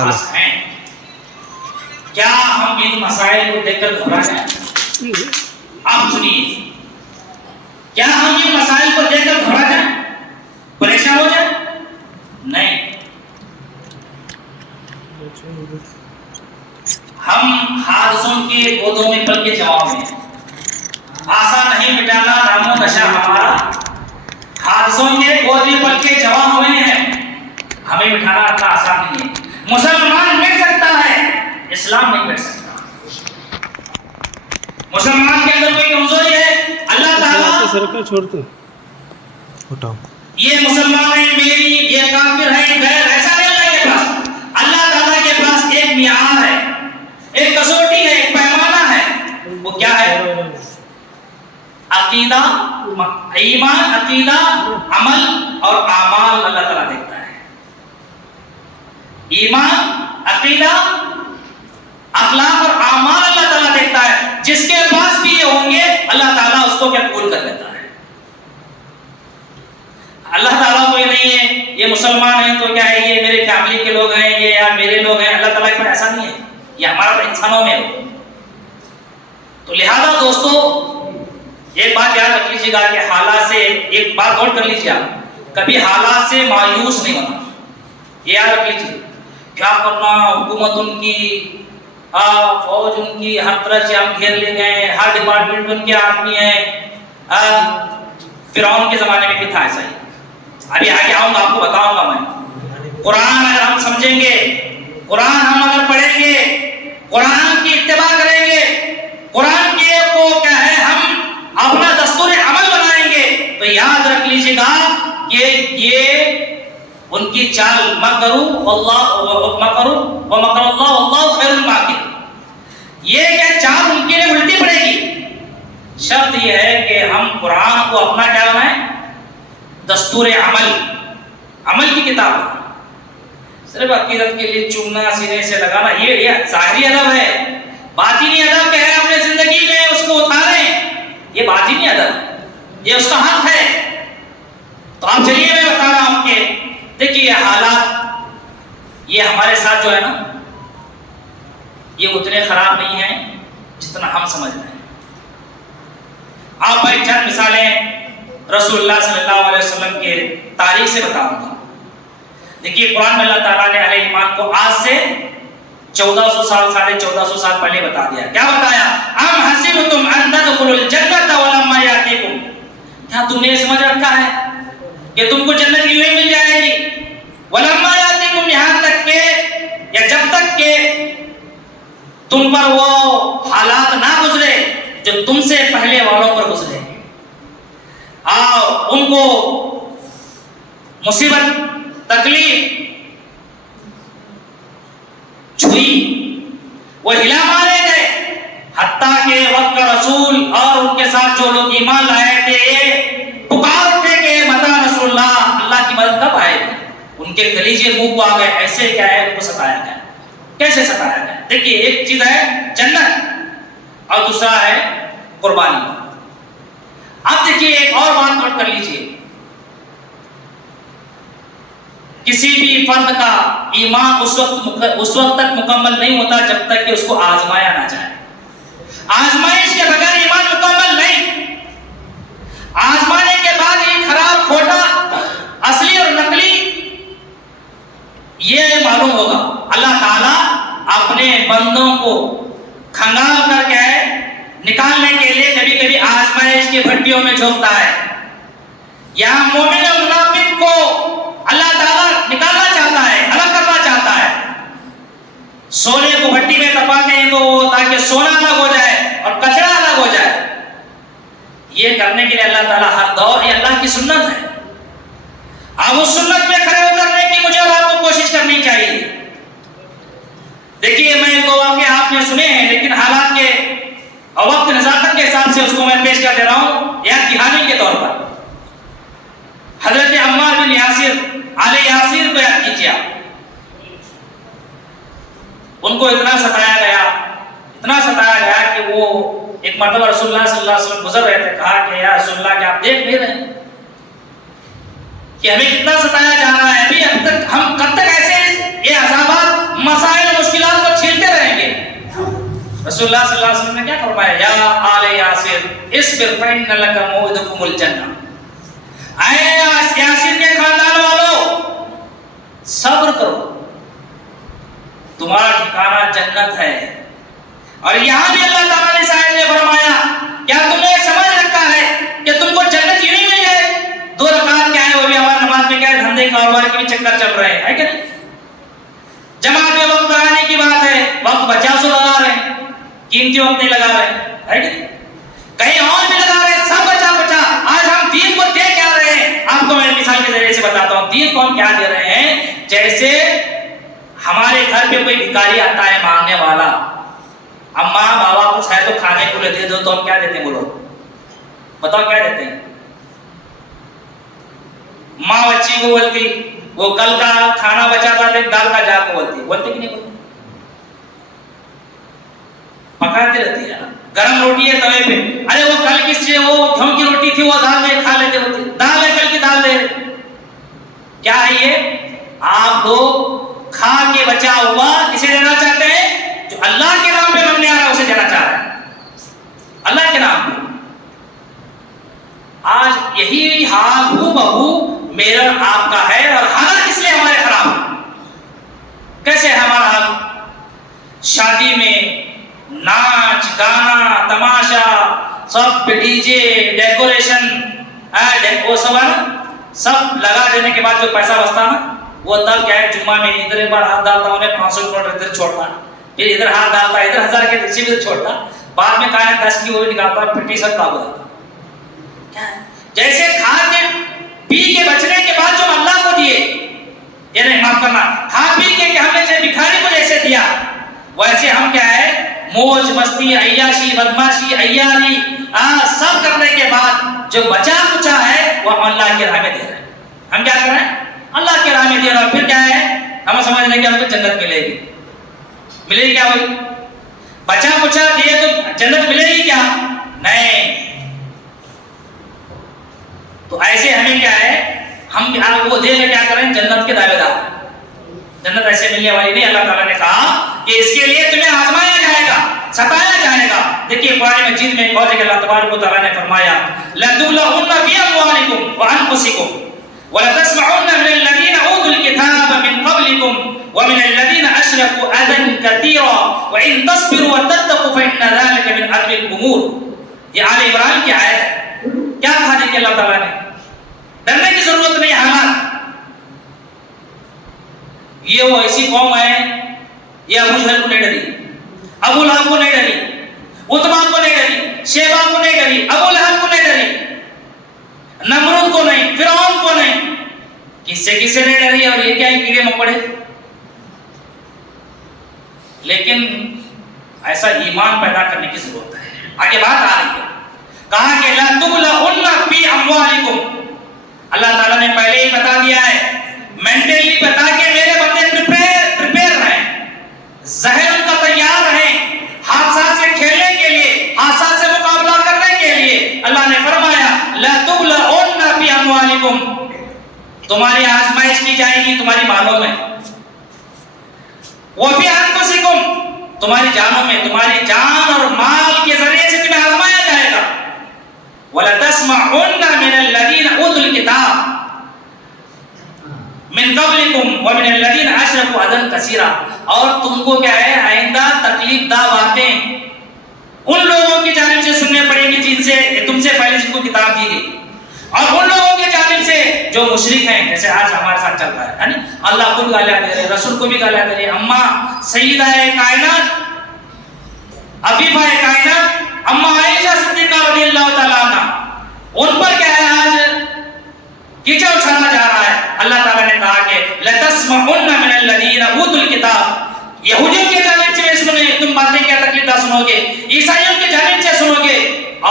پاس ہیں، کیا ہم ان مسائل کو دیکھ کر گھبرا جائیں؟ آپ سنیے، کیا ہم ان مسائل کو دیکھ کر گھبرا جائیں، پریشان ہو جائیں؟ نہیں، ہم حادثوں کے گودوں میں پل کے جواب ہیں، آسا نہیں مٹانا نام و نشا ہمارا، حادثوں کے گود میں پل کے جواب ہوئے ہیں، ہمیں مٹھانا اتنا آسان نہیں ہے۔ مسلمان مٹ سکتا ہے، اسلام نہیں مٹ سکتا۔ مسلمان کے اندر کوئی کمزوری ہے، اللہ تعالیٰ سرکار چھوڑتے اٹھاؤ، یہ مسلمان ہیں میری، یہ کافر ہیں غیر، ایسا نہیں اللہ کے پاس۔ اللہ تعالیٰ کے پاس ایک معیار ہے، ایک کسوٹی ہے، ایک پیمانہ ہے، وہ کیا ہے؟ عقیدہ، ایمان، عقیدہ، عمل اور اعمال اللہ تعالیٰ دیکھتا ہے۔ ایمان، عقیدہ، اخلاق اور اعمال اللہ تعالیٰ دیکھتا ہے۔ جس کے پاس بھی یہ ہوں گے اللہ تعالیٰ اس کو کیا قبول کر لیتا ہے۔ اللہ تعالیٰ کوئی نہیں ہے یہ مسلمان ہیں تو کیا ہے یہ میرے فیملی کے لوگ ہیں، یہ یار میرے لوگ ہیں، اللہ تعالیٰ کے پاس ایسا نہیں ہے، یہ ہمارا انسانوں میں ہے۔ تو لہذا دوستو ایک بات یاد رکھ لیجیے گا کہ حالات سے، ایک بات نوٹ کر لیجیے آپ، کبھی حالات سے مایوس نہیں ہونا، یہ یاد رکھ لیجیے۔ کیا کرنا، حکومت ان کی، فوج ان کی، ہر طرح سے ہم گھیر لے گئے، ہر ڈپارٹمنٹ ان کے آدمی ہیں۔ فرعون کے زمانے میں بھی تھا ایسا ہی، ابھی آگے آؤں گا آپ کو بتاؤں گا میں۔ قرآن اگر ہم سمجھیں گے، قرآن ہم اگر پڑھیں گے، قرآن کی اتباع کریں گے، قرآن کے کو کیا ہے ہم اپنا دستور عمل بنائیں گے، تو یاد رکھ لیجیے گا کہ یہ ان کی چال مکروا اللہ واللہ خیر الماکرین، یہ کیا چال ان کے لیے الٹی پڑے گی۔ شرط یہ ہے کہ ہم قرآن کو اپنا کیا بنائیں، دستور عمل کی کتاب بنائیں۔ صرف عقیدت کے لیے چومنا، سینے سے لگانا، یہ ظاہری ادب ہے، باطنی ادب ہے اپنے زندگی میں اس کو اتاریں، یہ باطنی ادب ہے، یہ اس کا حق ہے۔ تو آپ چلیے میں بتا رہا ہوں کہ دیکھیے یہ حالات یہ ہمارے ساتھ جو ہے نا یہ اتنے خراب نہیں ہیں جتنا ہم سمجھ رہے ہیں۔ آپ بھائی چند مثالیں رسول اللہ صلی اللہ علیہ وسلم کے تاریخ سے بتاؤں گا۔ دیکھیے قرآن میں اللہ تعالیٰ نے اہل ایمان کو آج سے 1400 سال، 1450 سال پہلے بتا دیا۔ کیا بتایا؟ ام حسبتم ان تدخلوا الجنۃ ولما یاتیکم، کیا تم نے سمجھ رکھا ہے کہ تم کو جنت یوں ہی مل جائے گی؟ ولما یاتیکم، یہاں تک کہ یا جب تک کہ تم پر وہ حالات نہ گزرے جو تم سے پہلے والوں پر گزرے، اور ان کو مصیبت، تکلیف چھوئی، وہ ہلا مارے گئے، حتیٰ کہ وقت کا رسول اور ان کے ساتھ جو لوگ ایمان لائے تھے پکار اٹھے کہ متی نصر اللہ، اللہ کی مدد کب آئے گی؟ ان کے کلیجے منہ کو آ گئے، ایسے کیا ہے ان کو ستایا گیا۔ کیسے ستایا گیا؟ دیکھیے ایک چیز ہے جنت اور دوسرا ہے قربانی۔ اب دیکھیے ایک اور بات نوٹ کر لیجیے، کسی بھی فرد کا ایمان اس وقت تک مکمل نہیں ہوتا جب تک کہ اس کو آزمایا نہ جائے۔ آزمائش کے بغیر ایمان مکمل نہیں۔ آزمانے کے بعد یہ خراب، کھوٹا، اصلی اور نقلی یہ معلوم ہوگا۔ اللہ تعالیٰ اپنے بندوں کو کھنگال کر کے نکالنے کے لیے کبھی کبھی آزمائش کی بھٹیوں میں جھونکتا ہے۔ یہاں مومن اور منافق کو اللہ تعالیٰ نکالنا چاہتا ہے، الگ کرنا چاہتا ہے۔ سونے کو بھٹی میں تپاتے ہیں تو تاکہ سونا الگ ہو جائے اور کچرا الگ ہو جائے۔ یہ کرنے کے لیے اللہ تعالیٰ ہر دور، یہ اللہ کی سنت ہے۔ اب اس سنت میں کھڑے اترنے کی مجھے اور آپ کو کوشش کرنی چاہیے۔ دیکھیے میں دو واقعے آپ نے سنے ہیں، لیکن حالات کے اور وقت نزاکت کے حساب سے اس کو میں پیش کر دے رہا ہوں یاد دہانی کے طور پر۔ حضرت عمار بن یاسر، آل یاسر کو یاد کیجیے آپ۔ ان کو اتنا ستایا گیا کہ وہ ایک مرتبہ رسول اللہ صلی اللہ علیہ وسلم گزر رہے تھے، کہا کہ یا رسول اللہ کیا آپ دیکھ نہیں رہے کہ ہمیں کتنا ستایا جا رہا ہے، ابھی اب تک ہم کب تک ایسے یہ عذابات مسائل مشکلات کو چھیلتے رہیں گے. رسول اللہ صلی اللہ علیہ وسلم نے کیا فرمایا؟ یا آل یاسر اصبر فإن لک موعدکم الجنہ. اے یاسر کے خاندان والو صبر کرو، تمہارا ٹھکانہ جنت ہے. اور یہاں بھی اللہ تعالیٰ نے شاید نے فرمایا کیا تم نے سمجھ رکھا ہے کہ تم کو جنت ہی نہیں مل جائے؟ 2 رکعت کیا ہے وہ بھی ہماری نماز میں کیا ہے دھندے کاروبار کے بھی چکر چل رہے ہیں کہ نہیں؟ جماعت میں وقت لگانے کی بات ہے، وقت 50 لگا رہے ہیں، قیمتی وقت نہیں لگا رہے ہیں کہ نہیں؟ کہیں اور بھی لگا رہے ہیں، سب بچا. آج ہم دین کو دے کیا رہے ہیں؟ آپ کو میں مثال کے ذریعے سے بتاتا ہوں دین کو ہم کیا دے رہے ہیں. جیسے ہمارے گھر پہ کوئی بھکاری آتا ہے مانگنے والا، اماں بابا کچھ ہے تو کھانے کو لے دے دو، تو ہم کیا دیتے ہیں؟ بولو بتاؤ کیا دیتے ہیں؟ ماں بچی کو بولتی وہ کل کا کھانا بچا تھا دال کا جا کو بولتی کہ نہیں بولتی؟ پکاتے رہتی ہے. گرم روٹی ہے توے پہ، ارے وہ کل کی سے وہ گیہوں کی روٹی تھی وہ دال میں کھا لیتے ہوتے، دال ہے کل کی دال دے. کیا ہے یہ؟ آپ لوگ کھا کے بچا ہوا کسے دینا چاہتے ہیں؟ جو اللہ کے نام پہ مانگنے آ رہا ہے اسے دینا چاہ رہے ہیں اللہ کے نام پہ. آج یہی حال ہو بہو میرا آپ کا ہے. اور حالات اس لیے ہمارے خراب ہیں. کیسے ہے ہمارا حال؟ شادی میں ناچ گانا تماشا سب ڈی جے ڈیکوریشن وہ سب ہے نا، سب لگا دینے کے بعد جو پیسہ بچتا نا وہ تب کیا ہے جمعہ میں ادھر ایک بار ہاتھ ڈالتا انہیں 500 روپے ادھر چھوڑتا، پھر ادھر ہاتھ ڈالتا ادھر 1000 کے رسی بھی چھوڑتا، بعد میں کہا 10 کی وہ بھی نکالتا پھر ٹی شرٹ کام ہوتا. جیسے کھا کے پی کے بچنے کے بعد جو اللہ کو دیے، یعنی معاف کرنا، کھا پی کے کہ ہم نے بھکاری کو جیسے دیا ویسے ہم کیا ہے موج مستی عیاشی بدماشی عیاری سب کرنے کے بعد جو بچا کچا ہے وہ ہم اللہ کے راہ میں دے رہے ہیں. ہم کیا کر رہے ہیں؟ اللہ کے راہ میں دے رہے ہیں. پھر کیا ہے ہم سمجھ رہے ہیں کہ ہم کو جنت ملے گی. ملے گی کیا بھائی؟ بچا کچا دیے تو جنت ملے گی کیا؟ نہیں. تو ایسے ہمیں کیا ہے ہم وہ دے میں کیا کریں جنت کے دعوے دار. جنت ایسے ملنے والی نہیں. اللہ تعالیٰ نے کہا کہ اس کے لیے تمہیں آزمایا جائے گا ستایا جائے گا. دیکھیے قرآن مجید میں ایک اور جگہ اللہ تبارک و تعالیٰ نے فرمایا لَتُبْلَوُنَّ فِي أَمْوَالِكُمْ وَأَنفُسِكُمْ وَلَتَسْمَعُنَّ مِنَ الَّذِينَ أُوتُوا الْكِتَابَ مِنْ قَبْلِكُمْ وَمِنَ الَّذِينَ أَشْرَكُوا أَذًى كَثِيرًا وَإِن تَصْبِرُوا وَتَتَّقُوا فَإِنَّ ذَلِكَ مِنْ عَزْمِ الْأُمُورِ. یہ آل عمران کی آیت ہے. کیا کہا دیکھیے اللہ تعالیٰ نے؟ ڈرنے کی ضرورت نہیں. حالات یہ وہ ایسی قوم ہے یہ ابو جہل کو نہیں ڈری، ابو لہب کو نہیں ڈری، عتبہ کو نہیں ڈری، شیبہ کو نہیں ڈری، ابو لہب کو نہیں ڈری، نمرود کو نہیں، فرعون کو نہیں. کس سے نہیں ڈری؟ اور یہ کیا کیڑے مکوڑے. لیکن ایسا ایمان پیدا کرنے کی ضرورت ہے. آگے بات آ رہی ہے کہا کہ لَتُبْلَوُنَّ فِي أَمْوَالِكُمْ. اللہ تعالیٰ نے پہلے ہی بتا دیا ہے مینٹلی بتا کے میرے بندے پریپیئر رہیں، ذہن ان کا تیار رہیں حادثات سے کھیلنے کے لیے، حادثات سے مقابلہ کرنے کے لیے. اللہ نے فرمایا لَتُبْلَوُنَّ فِي أَمْوَالِكُمْ. تمہاری آزمائش کی جائے گی تمہاری مالوں میں، وَفِي أَنفُسِكُمْ تمہاری جانوں میں، تمہاری جان اور مال کے ذریعے سے تمہیں آزمایا جائے گا. وَلَتَسْمَعُنَّ مِنَ الَّذِينَ أُوتُوا الْكِتَابَ من قبلكم ومن الذين اشركوا اذى كثيرا. اور تم کو کیا ہے آئندہ تکلیف دہ باتیں ان لوگوں کی جانب سے سننے پڑیں گی جن سے تم سے پہلے جن کو کتاب دی گئی، اور ان لوگوں کی جانب سے جو مشرک ہیں جیسے آج ہمارے ساتھ چل رہا ہے یعنی اللہ کو بھی گالیاں دے رہے، رسول کو بھی گالیاں دے رہے. اماں سیدہ کائنات عفیفہ کائنات اماں عائشہ صدیقہ رضی اللہ تعالیٰ عنہ ان پر کیا ہے آج کیچڑ اچھالا جا رہا ہے. اللہ تعالیٰ نے کہا کہ لَتَسْمَعُنَّ مِنَ الَّذِينَ أُوتُوا الْكِتَابَ. یہودیوں کے جانب سے سنو تم باتیں کیا تکلیف دہ سنو گے، عیسائیوں کے جانب سے سنو گے،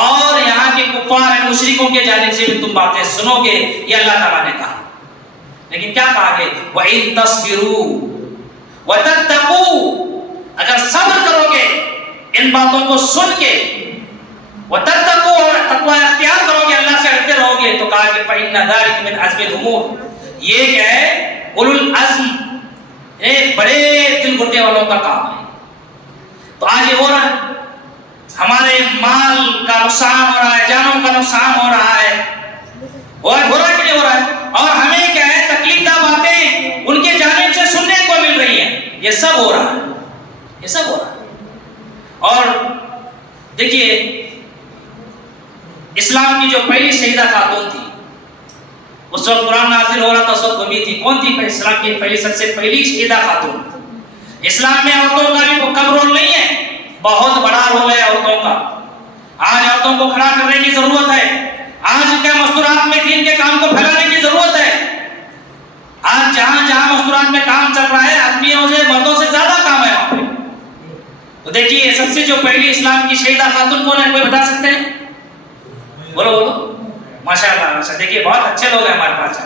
اور یہاں کے کفار مشرکوں کے جانب سے بھی تم باتیں سنو گے. یہ اللہ تعالیٰ نے کہا. لیکن کیا کہا کہ وَإِن تَصْبِرُوا وَتَتَّقُوا اگر صبر کرو گے ان باتوں کو سن کے، وَتَتَّقُوا اور تقوی اختیار کرو گے، اللہ سے ڈرتے رہو گے، تو کہا کہ فَإِنَّ ذَلِكَ مِنْ عَزْمِ الْأُمُورِ. یہ کہ ہے اولو العزم ایک بڑے دل گھٹنے والوں کا کام ہے. تو آج یہ ہو رہا ہے, ہمارے مال کا نقصان ہو رہا ہے, جانوں کا نقصان ہو رہا ہے, اور ہو رہا ہے کہ نہیں ہو رہا ہے؟ اور ہمیں کیا ہے, تکلیف دہ باتیں ان کے جانب سے سننے کو مل رہی ہیں. یہ سب ہو رہا ہے, یہ سب ہو رہا ہے. اور دیکھیے, اسلام کی جو پہلی شہیدہ خاتون تھی, اس وقت قرآن نازل ہو رہا تھا, اس وقت وہ بھی تھی. کون تھی اسلام کی پہلی, سب سے پہلی شہیدہ خاتون؟ اسلام میں عورتوں کا بھی کم رول نہیں ہے, بہت بڑا رول ہے عورتوں کا. آج عورتوں کو کھڑا کرنے کی ضرورت ہے. آج کیا مستورات میں دین کے کام کو پھیلانے کی ضرورت ہے. آج جہاں جہاں مستورات میں کام چل رہا ہے, آدمیوں سے مردوں سے زیادہ کام ہے وہاں پہ. تو دیکھیے, سب سے جو پہلی اسلام کی شہیدہ خاتون کون ہے, کوئی بتا سکتے ہیں؟ بولو بولو. ماشاء اللہ, دیکھیے بہت اچھے لوگ ہیں ہمارے پاس.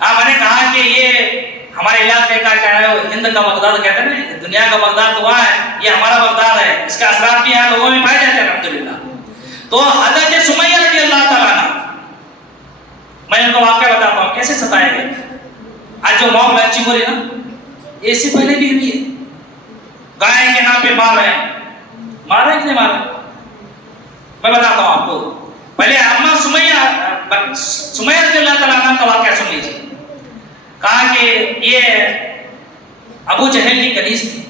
میں نے کہا کہ یہ ہمارے علاقے کا کیا ہے, ہند کا بغداد کہتے ہیں نا, دنیا کا بغداد تو وہاں ہے, یہ ہمارا بغداد ہے. اس کے اثرات بھی یہاں لوگوں میں پائے جاتے ہیں الحمدللہ. تو حضرت سمیہ رضی اللہ تعالیٰ عنہ, میں ان کو واقعہ بتاتا ہوں کیسے ستائے گئے. آج جو موب لنچنگ ہو رہی ہے نا, اس سے پہلے بھی ہوئی ہے. گائے کے نام پہ مار رہے ہیں, مار رہے ہیں کہ نہیں مار رہے؟ میں بتاتا ہوں آپ کو. پہلے اما سمیہ رضی اللہ تعالیٰ عنہ کا واقعہ سن لیجیے. کہا کہ یہ ابو جہل کی کنیز تھی,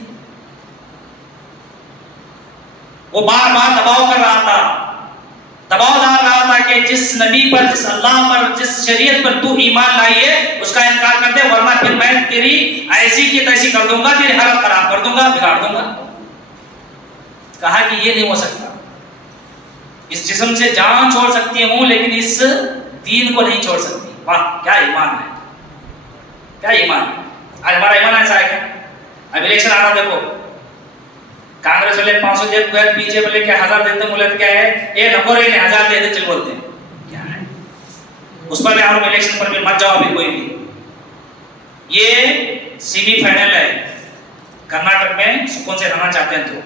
وہ بار بار دباؤ کر رہا تھا, دباؤ ڈال رہا تھا کہ جس نبی پر, جس اللہ پر, جس شریعت پر تو ایمان لائی ہے اس کا انکار کر دے, ورنہ پھر میں تیری ایسی کی تیسی کر دوں گا, تیری حالت خراب کر دوں گا, بگاڑ دوں گا. کہا کہ یہ نہیں ہو سکتا, اس جسم سے جان چھوڑ سکتی ہوں لیکن اس دین کو نہیں چھوڑ سکتی. واہ کیا ایمان ہے, کیا ایمان ہے. آج ہمارا ایمان ایسا ہے کیا؟ اب الیکشن آ رہا, دیکھو کانگریس والے 500 دے گئے, بی جے پی والے کیا 1000 دیتے, بولے کیا ہے یہ نکو رہے ہیں 1000 دے دے چل بولتے ہیں. کیا ہے اس پر بھی آپ الیکشن پر بھی مت جاؤ ابھی کوئی بھی. یہ سیمی فائنل ہے, کرناٹک میں سکون سے رہنا چاہتے ہیں تو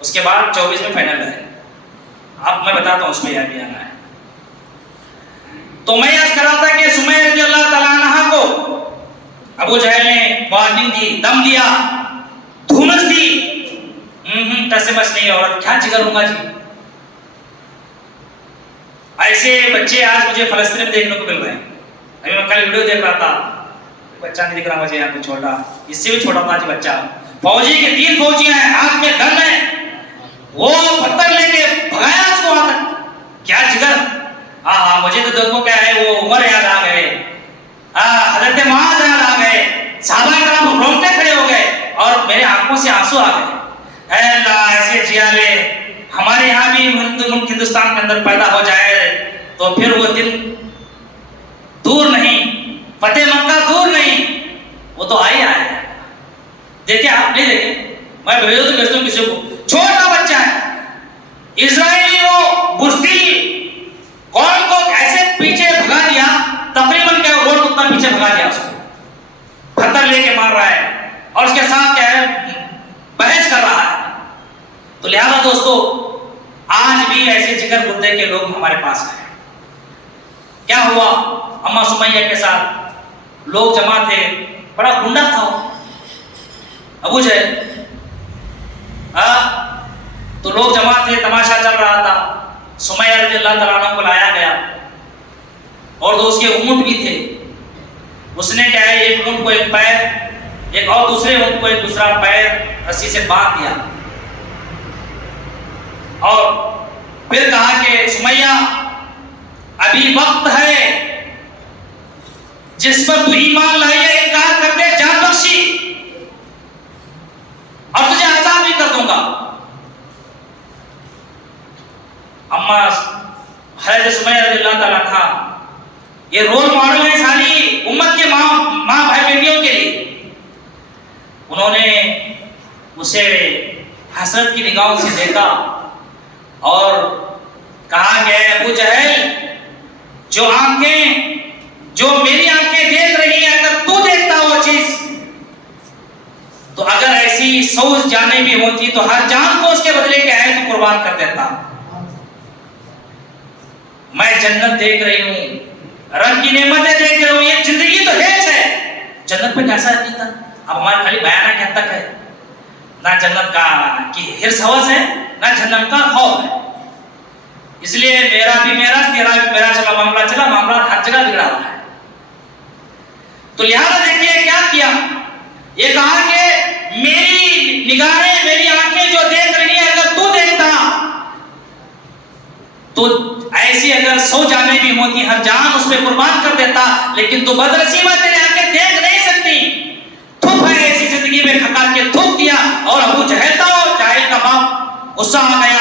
اس کے بعد 24 میں فائنل ہے. اب میں بتاتا ہوں اس میں بھی آنا ہے. تو میں یاد کر رہا تھا کہ سمیہ رضی اللہ تعالیٰ عنہ کو ابو جہل نے وارننگ دی, دم دیا, دھومس دی. تیسے بس نہیں عورت, کیا جگر ہوگا جی. ایسے بچے آج مجھے فلسطین میں دیکھنے کو مل رہے ہیں. ابھی میں کل ویڈیو دیکھ رہا تھا, بچہ نہیں دکھ رہا مجھے یہاں پہ چھوٹا, اس سے بھی چھوٹا تھا جی بچہ. فوجی کے 3 فوجیاں ہیں, ہاتھ میں گن ہے, وہ پتھر لے کے بھگایا اس کو وہاں تک. کیا جگر. ہاں مجھے تو دیکھو کیا ہے, وہ عمر یاد آ گئے, حضرت معاذ یاد آ گئے, صحابہ کرام رونگٹے کھڑے ہو گئے اور میرے آنکھوں سے آنسو آ گئے. اے اللہ ایسے جیالے ہمارے یہاں بھی ملک ہندوستان کے اندر پیدا ہو جائے تو پھر وہ دن دور نہیں, فتح مکہ دور نہیں, وہ تو آئی آئے. دیکھیں آپ نہیں دیکھیں, میں بھیجو تو بھیجتا ہوں کسی کو, چھوٹا بچہ ہے اسرائیلی, وہ بزدل قوم کو ایسے پیچھے بھگا دیا, تقریباً کیا روڈ اتنا پیچھے بھگا دیا, اس کو پتھر لے کے مار رہا ہے اور اس کے ساتھ کیا ہے بحث کر رہا ہے. تو لہذا دوستو آج بھی ایسے جگر گردے کے لوگ ہمارے پاس ہیں. کیا ہوا اما سمیہ کے ساتھ؟ لوگ جمع تھے, بڑا گنڈا تھا ابو جہل. تو لوگ جمع تھے, تماشا چل رہا تھا. سمیہ رضی اللہ تعالیٰ عنہ کو لایا گیا اور تو اس کے اونٹ بھی تھے. اس نے کیا ہے ایک اونٹ کو ایک پیر, ایک اور دوسرے اونٹ کو ایک دوسرا پیر رسی سے باندھ دیا اور پھر کہا کہ سمیہ ابھی وقت ہے, جس پر تو ایمان لائی ہے انکار کر دے, جان بخشی اور تجھے آزاد بھی کر دوں گا. اما حضرت سمیہ رضی اللہ تعالیٰ عنہ یہ رول ماڈل ہے ساری امت کے ماں بھائی بیٹیوں کے لیے. انہوں نے اسے حسرت کی نگاہوں سے دیکھا اور کہا کہ ابو جہل, جو آنکھیں جو میری آنکھیں دیکھ رہی ہیں, اگر تو دیکھتا وہ چیز تو اگر ایسی 100 جانیں بھی ہوتی تو ہر جان کو اس کے بدلے کیا ہے تو قربان کر دیتا. میں جنت دیکھ رہی ہوں, رب کی نعمتیں دیکھ رہی ہوں, یہ زندگی تو ہے. جنت میں کیسا آدمی تھا, اب ہمارے خالی بیان کے حد تک ہے، نہ جنت کا کی حرص ہوس ہے، نہ جنت کا خوف ہے. اس لیے میرا بھی میرا، تیرا بھی میرا چلا معاملہ ہر جگہ بگڑا ہوا ہے. تو لہٰذا دیکھیے کیا کیا، یہ کہا کہ میری نگاہیں، میری آنکھیں جو دیکھ رہی ہیں، اگر تو دیکھتا تو ایسی اگر 100 جانیں بھی ہوتی، ہر جان اس پہ قربان کر دیتا، لیکن تو بدنصیب ہے، تیرے آنکھیں دیکھ نہیں سکتی. تھوک ہے ایسی زندگی میں کھکا کے تھوک دیا. اور ابو جہل تھا، اور جاہل کا باپ غصہ آ گیا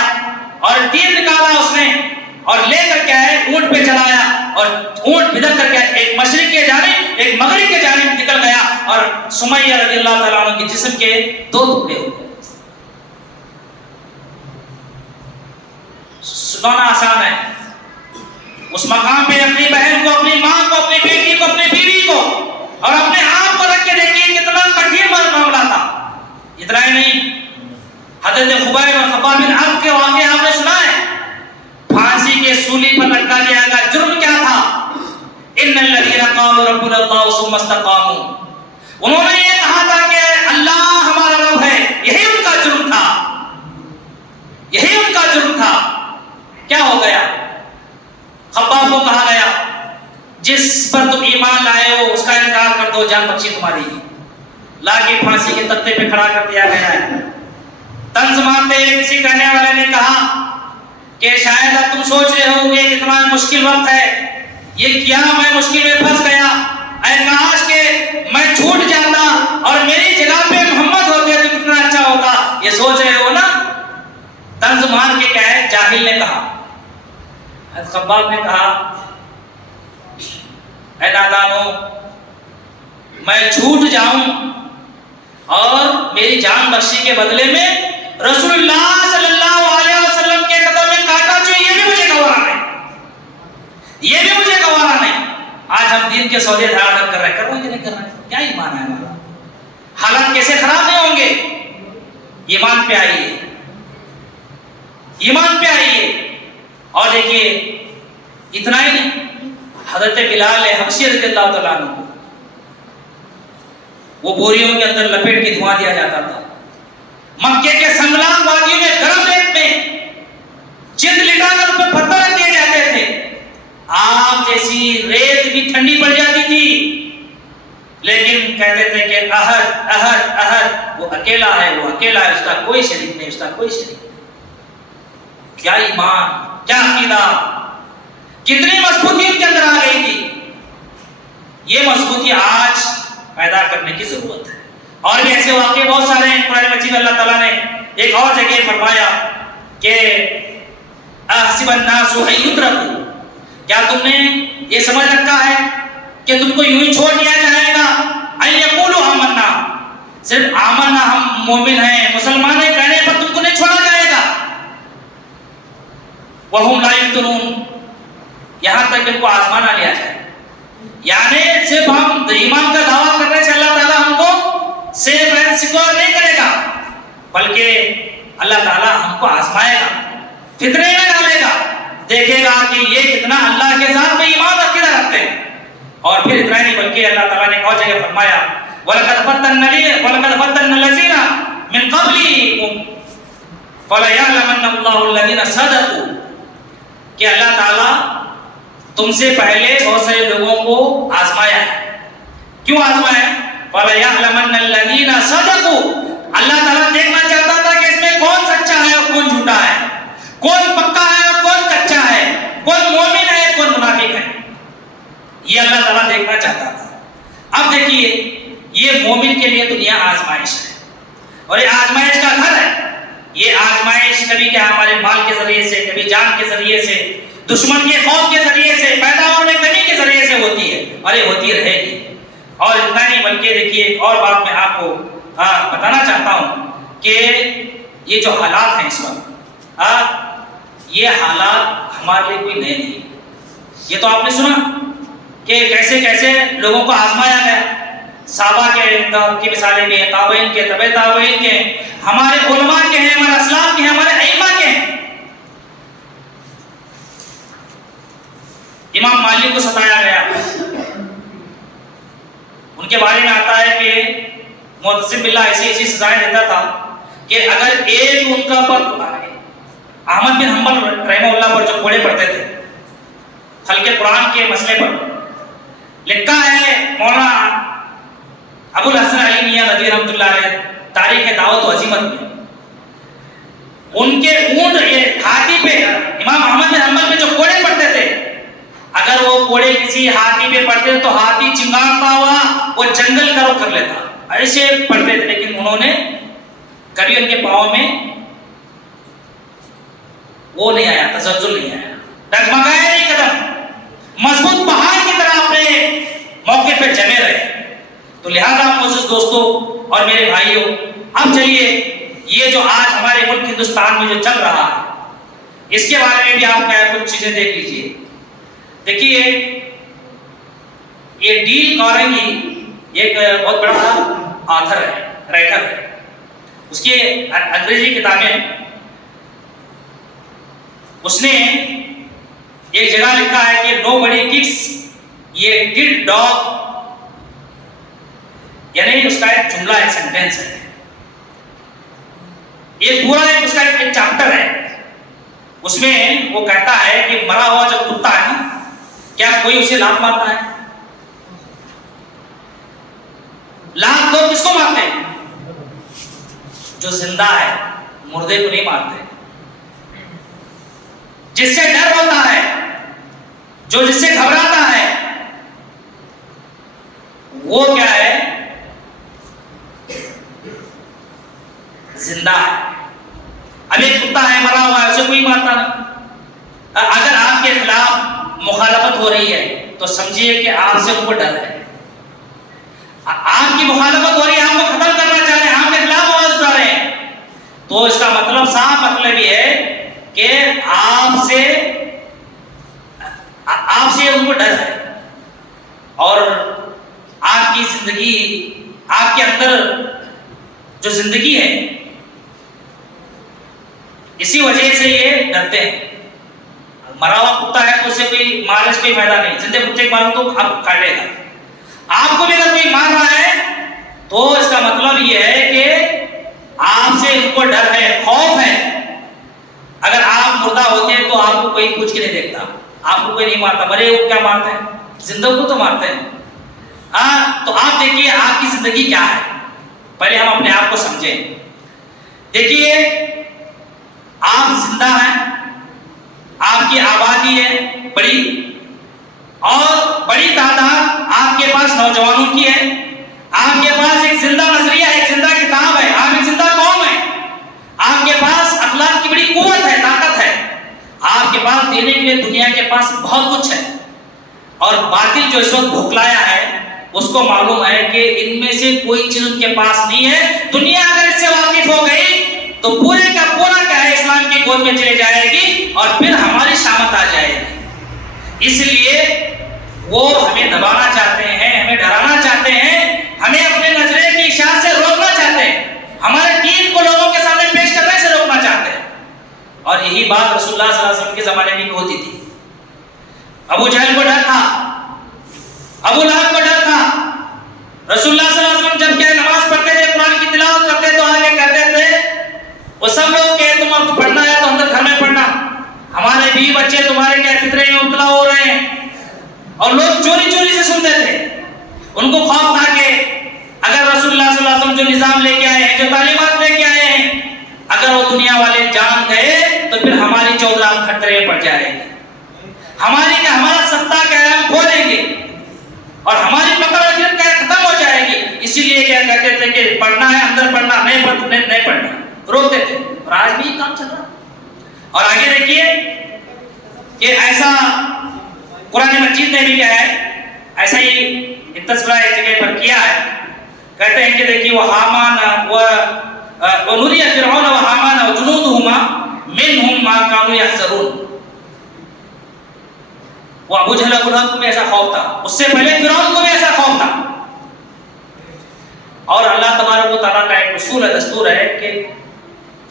اور تیر نکالا اس نے، اور لے کر کے آئے، اونٹ پہ چلایا، اور اونٹ بدل کر کے ایک مشرق کے جانب ایک مغرب کے جانب نکل گیا، اور سمیہ رضی اللہ تعالیٰ عنہ کے جسم کے 2 ٹکڑے ہو گئے. سنانا آسان ہے، اس مقام پہ اپنی بہن کو، اپنی ماں کو، اپنی بیٹی کو، اپنی بیوی کو اور اپنے آپ کو رکھ کے دیکھیے کتنا کٹھن معاملہ تھا. اتنا ہی نہیں، حضرت خبیب اور خباب بن عرب کے واقعے آپ نے سنا ہے. پھانسی کے سولی پر لٹکا دیا گیا. جرم کیا تھا؟ ان الذين قالوا ربنا الله ثم استقاموا. انہوں نے یہ کہا تھا کہ اللہ ہمارا رب ہے. یہی ان کا جرم تھا، یہی ان کا جرم تھا. کیا ہو گیا؟ خباب کو کہا گیا جس پر تم ایمان لائے ہو اس کا انکار کر دو، جان بچی تمہاری. لا کے پھانسی کے تختے پہ کھڑا کر دیا گیا ہے. طنز مارتے کسی کہنے والے نے کہا کہ شاید اب تم سوچ رہے ہو کہ کتنا مشکل وقت ہے، یہ کیا میں مشکل میں پھنس گیا، اے کاش کہ میں چھوٹ جاتا اور میری جگہ پہ محمد ہوتے تو کتنا اچھا ہوتا. یہ سوچ رہے ہو نا؟ طنز مار کے کہے، جاہل نے کہا. حضرت خباب نے کہا اے نادانو، میں چھوٹ جاؤں اور میری جان بخشی کے بدلے میں رسول اللہ صلی اللہ علیہ وسلم کے قدم میں کاٹا جو یہ بھی مجھے گوارا نہیں، یہ بھی مجھے گوارا نہیں. آج ہم دین کے سودے دھڑا کر رہے ہیں کہ نہیں کر رہے؟ کیا ایمان ہے ہمارا؟ حالات کیسے خراب نہیں ہوں گے؟ ایمان پہ آئیے، ایمان پہ آئیے. اور دیکھیے اتنا ہی نہیں، حضرت بلال حبشی رضی اللہ تعالیٰ عنہ کو وہ بوریوں کے اندر لپیٹ کے دھواں دیا جاتا تھا. مکے کے سنگلان وادیوں میں گرم ریت میں چند لٹا کر اوپر پتھر رکھ دیے جاتے تھے. آگ جیسی ریت بھی ٹھنڈی پڑ جاتی تھی، لیکن کہتے تھے کہ احد احد احد، وہ اکیلا ہے، وہ اکیلا ہے، اس کا کوئی شریک نہیں، اس کا کوئی شریک نہیں. کیا ایمان، کیا عقیدہ، کتنی مضبوطی ان کے اندر آ گئی تھی. یہ مضبوطی آج پیدا کرنے کی ضرورت ہے. اور بھی ایسے واقعے بہت سارے ہیں. قرآن مجید میں اللہ تعالیٰ نے ایک اور جگہ فرمایا کہ احسب الناس ان یترکوا، کیا تم نے یہ سمجھ رکھا ہے کہ تم کو یوں ہی چھوڑ دیا جائے گا؟ ان یقولوا آمنا، صرف آمنا ہم مومن ہیں، مسلمان ہیں کہنے پر تم کو نہیں چھوڑا جائے گا. وہم لا یفتنون، یہاں تک ان کو آزما نہ لیا جائے. یعنی صرف ہم ایمان کا دعویٰ کرنے سے اللہ تعالیٰ ہم کو سیف اینڈ سیکور نہیں کرے گا، بلکہ اللہ تعالیٰ ہم کو آزمائے گا، فتنے میں ڈالے گا، دیکھے گا کہ یہ کتنا اللہ کے ذات میں ایمان عقیدہ رکھتے ہیں. اور پھر اتنا نہیں بلکہ اللہ تعالیٰ نے ایک اور جگہ فرمایا وَلَقَدْ فَتَّنَّا الَّذِينَ مِن قَبْلِكُمْ فَلَيَعْلَمَنَّ اللَّهُ الَّذِينَ صَدَقُوا، کہ اللہ تعالیٰ تم سے پہلے بہت سارے لوگوں کو آزمایا ہے. کیوں آزمایا؟ فَلَيَعْلَمَنَّ الَّذِينَ صَدَقُوا، اللہ تعالیٰ دیکھنا چاہتا تھا کہ اس میں کون سچا ہے اور کون جھوٹا ہے، کون پکا ہے اور کون کچا ہے، کون مومن ہے کون منافق ہے. یہ اللہ تعالیٰ دیکھنا چاہتا تھا. اب دیکھیے یہ مومن کے لیے دنیا آزمائش ہے، اور یہ آزمائش کا گھر ہے. یہ آزمائش کبھی کیا ہمارے مال کے ذریعے سے، کبھی جان کے ذریعے سے، دشمن کے خوف کے ذریعے سے، پیداوار میں کمی کے ذریعے سے ہوتی ہے، اور یہ ہوتی رہے گی. اور اتنا نہیں بلکہ دیکھیے ایک اور بات میں آپ کو بتانا چاہتا ہوں کہ یہ جو حالات ہیں اس وقت، یہ حالات ہمارے لیے کوئی نئے نہیں. یہ تو آپ نے سنا کہ کیسے کیسے لوگوں کو آزمایا گیا. صحابہ کی مثالیں بھی ہیں، تابعین کے، تبع تابعین کے، ہمارے علماء کے ہیں، ہمارے اسلاف کے ہیں، ہمارے ائمہ کے ہیں. امام مالک کو ستایا گیا. ان کے بارے میں آتا ہے کہ معتصم باللہ ایسی سزائیں دیتا تھا کہ اگر ایک ان کا پر احمد بن حنبل رحمہ اللہ پر جو کوڑے پڑتے تھے خلق قرآن کے مسئلے پر، لکھا ہے مولانا ابو الحسن علی میاں ندوی رحمۃ اللہ علیہ تاریخ دعوت و عزیمت میں، ان کے اونٹ ہاتھی پہ امام احمد بن حنبل پہ جو کوڑے پڑتے تھے، اگر وہ کوڑے کسی ہاتھی پہ پڑتے تو ہاتھی چنگاڑتا ہوا وہ جنگل کا رخ کر لیتا، ایسے پڑتے تھے، لیکن انہوں نے کبھی ان کے پاؤں میں وہ نہیں آیا، تزلزل نہیں آیا، ڈگمگائے نہیں قدم، مضبوط پہاڑ کی طرح اپنے موقع پہ جمے رہے۔ تو لہذا معزز دوستو اور میرے بھائیوں، اب چلیے یہ جو آج ہمارے ملک ہندوستان میں جو چل رہا ہے اس کے بارے میں بھی آپ کیا کچھ چیزیں دیکھ لیجئے۔ دیکھیے یہ ڈیل کارنیگی ایک بہت بڑا آتھر ہے، رائٹر ہے، اس کی انگریزی کتابیں، اس نے ایک جگہ لکھا ہے کہ نو بڈی ککس یہ ڈیڈ ڈاگ، یعنی اس کا ایک جملہ ہے، سینٹینس ہے، یہ پورا ایک اس کا ایک چیپٹر ہے، اس میں وہ کہتا ہے کہ مرا ہوا جو کتا ہے نا، کیا کوئی اسے لات مارتا ہے؟ لات لوگ کس کو مارتے ہیں؟ جو زندہ ہے، مردے کو نہیں مارتے۔ جس سے ڈر ہوتا ہے، جو جس سے گھبراتا ہے، وہ کیا ہے؟ زندہ ہے۔ اب ایک کتا ہے مرا ہوا ہے، اسے کوئی مارتا نہیں۔ اگر آپ کے خلاف مخالفت ہو رہی ہے تو سمجھیے کہ آپ سے ان کو ڈر ہے، آپ کی مخالفت ہو رہی ہے، آپ کو ختم کرنا چاہ رہے ہیں، آپ کے خلاف آواز اٹھا رہے ہیں، تو اس کا مطلب صاف مطلب یہ ہے کہ آپ سے ان کو ڈر ہے، اور آپ کی زندگی، آپ کے اندر جو زندگی ہے اسی وجہ سے یہ ڈرتے ہیں۔ مرا ہوا کتا ہے تو اسے کوئی مارنے سے کوئی فائدہ نہیں، زندہ کتے کو مارو تو آپ کاٹے گا۔ آپ کو بھی اگر کوئی مار رہا ہے تو اس کا مطلب یہ ہے کہ آپ سے ان کو ڈر ہے، خوف ہے۔ اگر آپ مردہ ہوتے ہیں تو آپ کو کوئی پوچھ کے نہیں دیکھتا، آپ کو کوئی نہیں مارتا، مرے وہ کیا مارتے ہیں؟ زندہ کو تو مارتے ہیں۔ تو آپ دیکھیے آپ کی زندگی کیا ہے، پہلے ہم اپنے آپ کو سمجھیں۔ دیکھیے آپ زندہ ہیں، آپ کی آبادی ہے بڑی، اور بڑی تعداد آپ کے پاس نوجوانوں کی ہے، آپ کے پاس ایک زندہ نظریہ ہے، ایک زندہ کتاب ہے، آپ ایک زندہ قوم ہے، آپ کے پاس اخلاق کی بڑی قوت ہے، طاقت ہے، آپ کے پاس دینے کے لیے دنیا کے پاس بہت کچھ ہے، اور باطل جو اس وقت بھکلایا ہے اس کو معلوم ہے کہ ان میں سے کوئی چیز ان کے پاس نہیں ہے۔ دنیا اگر اس سے واقف ہو گئی تو پورے کا پورا کیا ہے، اسلام کی گود میں چلے جائے گی، اور پھر ہماری شامت آ جائے گی۔ اس لیے وہ ہمیں دبانا چاہتے ہیں، ہمیں ڈرانا چاہتے ہیں، ہمیں اپنے نظریے کی اشاعت سے روکنا چاہتے ہیں، ہمارے دین کو لوگوں کے سامنے پیش کرنے سے روکنا چاہتے ہیں۔ اور یہی بات رسول اللہ صلی اللہ علیہ وسلم کے زمانے میں بھی ہوتی تھی۔ ابو جہل کو ڈر تھا، ابو لہب کو ڈر تھا۔ رسول اللہ صلی اللہ علیہ وسلم جب کہ نماز پڑھتے تھے، قرآن کی تلاوت کرتے تو آگے کہتے تھے، وہ سب لوگ کہ تم اب پڑھنا ہے تو اندر گھر میں پڑھنا، ہمارے بیوی بچے تمہارے کیا فطرے میں مبتلا ہو رہے ہیں۔ اور لوگ چوری چوری سے سنتے تھے، ان کو خوف تھا کہ اگر رسول اللہ صلی اللہ علیہ وسلم جو نظام لے کے آئے ہیں، جو تعلیمات لے کے آئے ہیں، اگر وہ دنیا والے جان گئے تو پھر ہماری چودرات خطرے میں پڑ جائے گی، ہمارا ستا کیا ہے ہم کھو دیں گے، اور ہماری پکڑ گرفت کیا ختم ہو جائے گی۔ اسی لیے کیا کہتے تھے کہ پڑھنا ہے اندر پڑھنا، نہیں پڑھنا، روکتے تھے، اور آج بھی کام چل رہا۔ اور آگے دیکھیے کہ ایسا قرآن مجید نے بھی کیا ہے، ایسا ہی ایک تذکرہ ایک جگہ پر کیا ہے، کہتے ہیں کہ دیکھیے وہ حامان ونُرِيَ فِرْعَوْنَ وَحَامَانَ وَجُنُودُهُمَا مِنْهُمْ مَا كَانُوا يَحْذَرُونَ۔ وہ ابو جہل ابو لہب کو بھی ایسا خوف تھا، اس سے پہلے فرعون کو بھی ایسا خوف تھا۔ اور اللہ تبارک و تعالیٰ کا ایک اصول ہے، دستور ہے کہ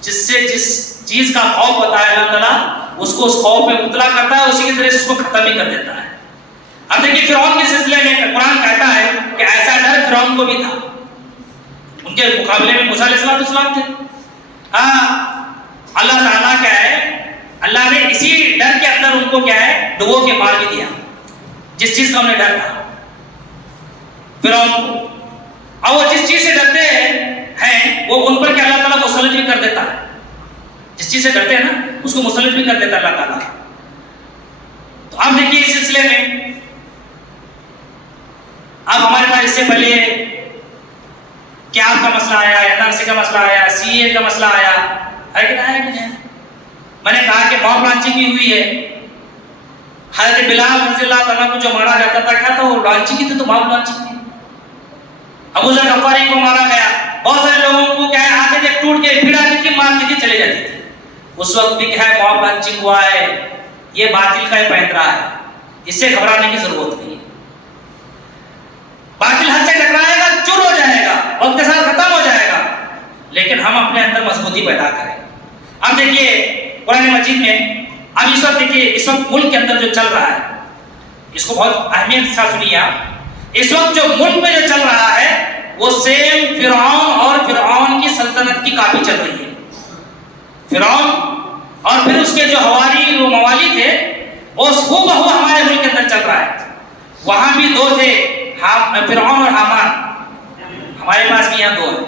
جس سے جس چیز کا خوف ہوتا ہے اللہ تعالیٰ اس کو اس خوف میں مبتلا کرتا ہے، اسی کی طرح سے اس کو ختم ہی کر دیتا ہے۔ اب دیکھیے فرعون کے سلسلے میں قرآن کہتا ہے کہ ایسا ڈر فرعون کو بھی تھا، ان کے مقابلے میں موسیٰ علیہ السلام تھے. ہاں اللہ تعالیٰ کیا ہے, اللہ نے اسی ڈر کے اندر ان کو کیا ہے ڈبو کے مار بھی دیا, جس چیز کا ہم نے ڈر تھا فرعون کو. اور وہ جس چیز سے ڈرتے ہیں وہ ان پر کیا اللہ تعالیٰ مسلط بھی کر دیتا ہے. جس چیز سے ڈرتے ہیں نا اس کو مسلط بھی کر دیتا ہے اللہ تعالیٰ. تو اب دیکھیے اس سلسلے میں اب ہمارے پاس اس سے پہلے کیا کا مسئلہ آیا, NRC کا مسئلہ آیا, CA کا مسئلہ آیا ہے کہ نہیں. میں نے کہا کہ ماب لانچنگ بھی ہوئی ہے. حضرت بلال رضی اللہ تعالیٰ کو جو مارا جاتا تھا کیا تھا, وہ لانچنگ ہی تھی, تو ماب لانچنگ تھی. ابو ذر غفاری کو مارا گیا, بہت سارے لوگوں کو کیا ہے آتے تھے ٹوٹ کے پھر آتی تھی مار کے چلے جاتی تھی. اس وقت بھی کیا ہے ماب لانچنگ ہوا ہے, یہ باطل کا ہی پیندرا ہے, اس سے گھبرانے کی ضرورت نہیں ہے. باطل حد سے ٹکرائے گا, چور ہو جائے گا, وقت کے ساتھ ختم ہو جائے گا, لیکن ہم اپنے اندر مضبوطی پیدا کریں. اب دیکھیے قرآن مجید میں اب اس وقت دیکھیے اس وقت ملک کے اندر جو چل رہا ہے اس کو بہت اہمیت کے ساتھ سنیے آپ. اس وقت جو ملک میں جو چل رہا ہے وہ سیم فرعون اور فرعون کی سلطنت کی کاپی چل رہی ہے. فرعون اور پھر اس کے جو حواری و موالی تھے وہ ہو بہو ہمارے ملک کے اندر چل رہا ہے. وہاں بھی دو تھے, فرعون اور حامان. ہمارے پاس بھی یہاں دو ہیں.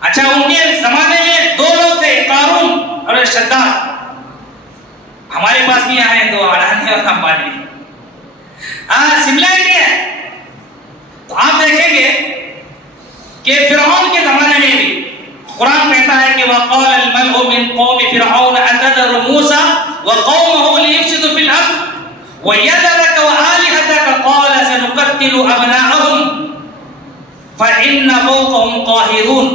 اچھا ان کے زمانے میں دو لوگ تھے, قارون اور شداد. ہمارے پاس بھی یہاں ہیں دو, اڈانی اور امبانی. سملرٹی ہے. تو آپ دیکھیں گے کہ فرعون کے زمانے میں بھی قرآن کہتا ہے کہ وَقَالَ الْمَلْءُ مِنْ قَوْمِ فِرْعَوْنَ أَتَذَرُ مُوسَى وَقَوْمَهُ لِيُفْسِدُوا فِي الْأَرْضِ وَيَذَرَكَ وَآلِهَتَكَ قَالَ سَنُقَتِّلُ أَبْنَاءَهُمْ فَإِنَّ فَوْقَهُمْ قَاهِرُونَ.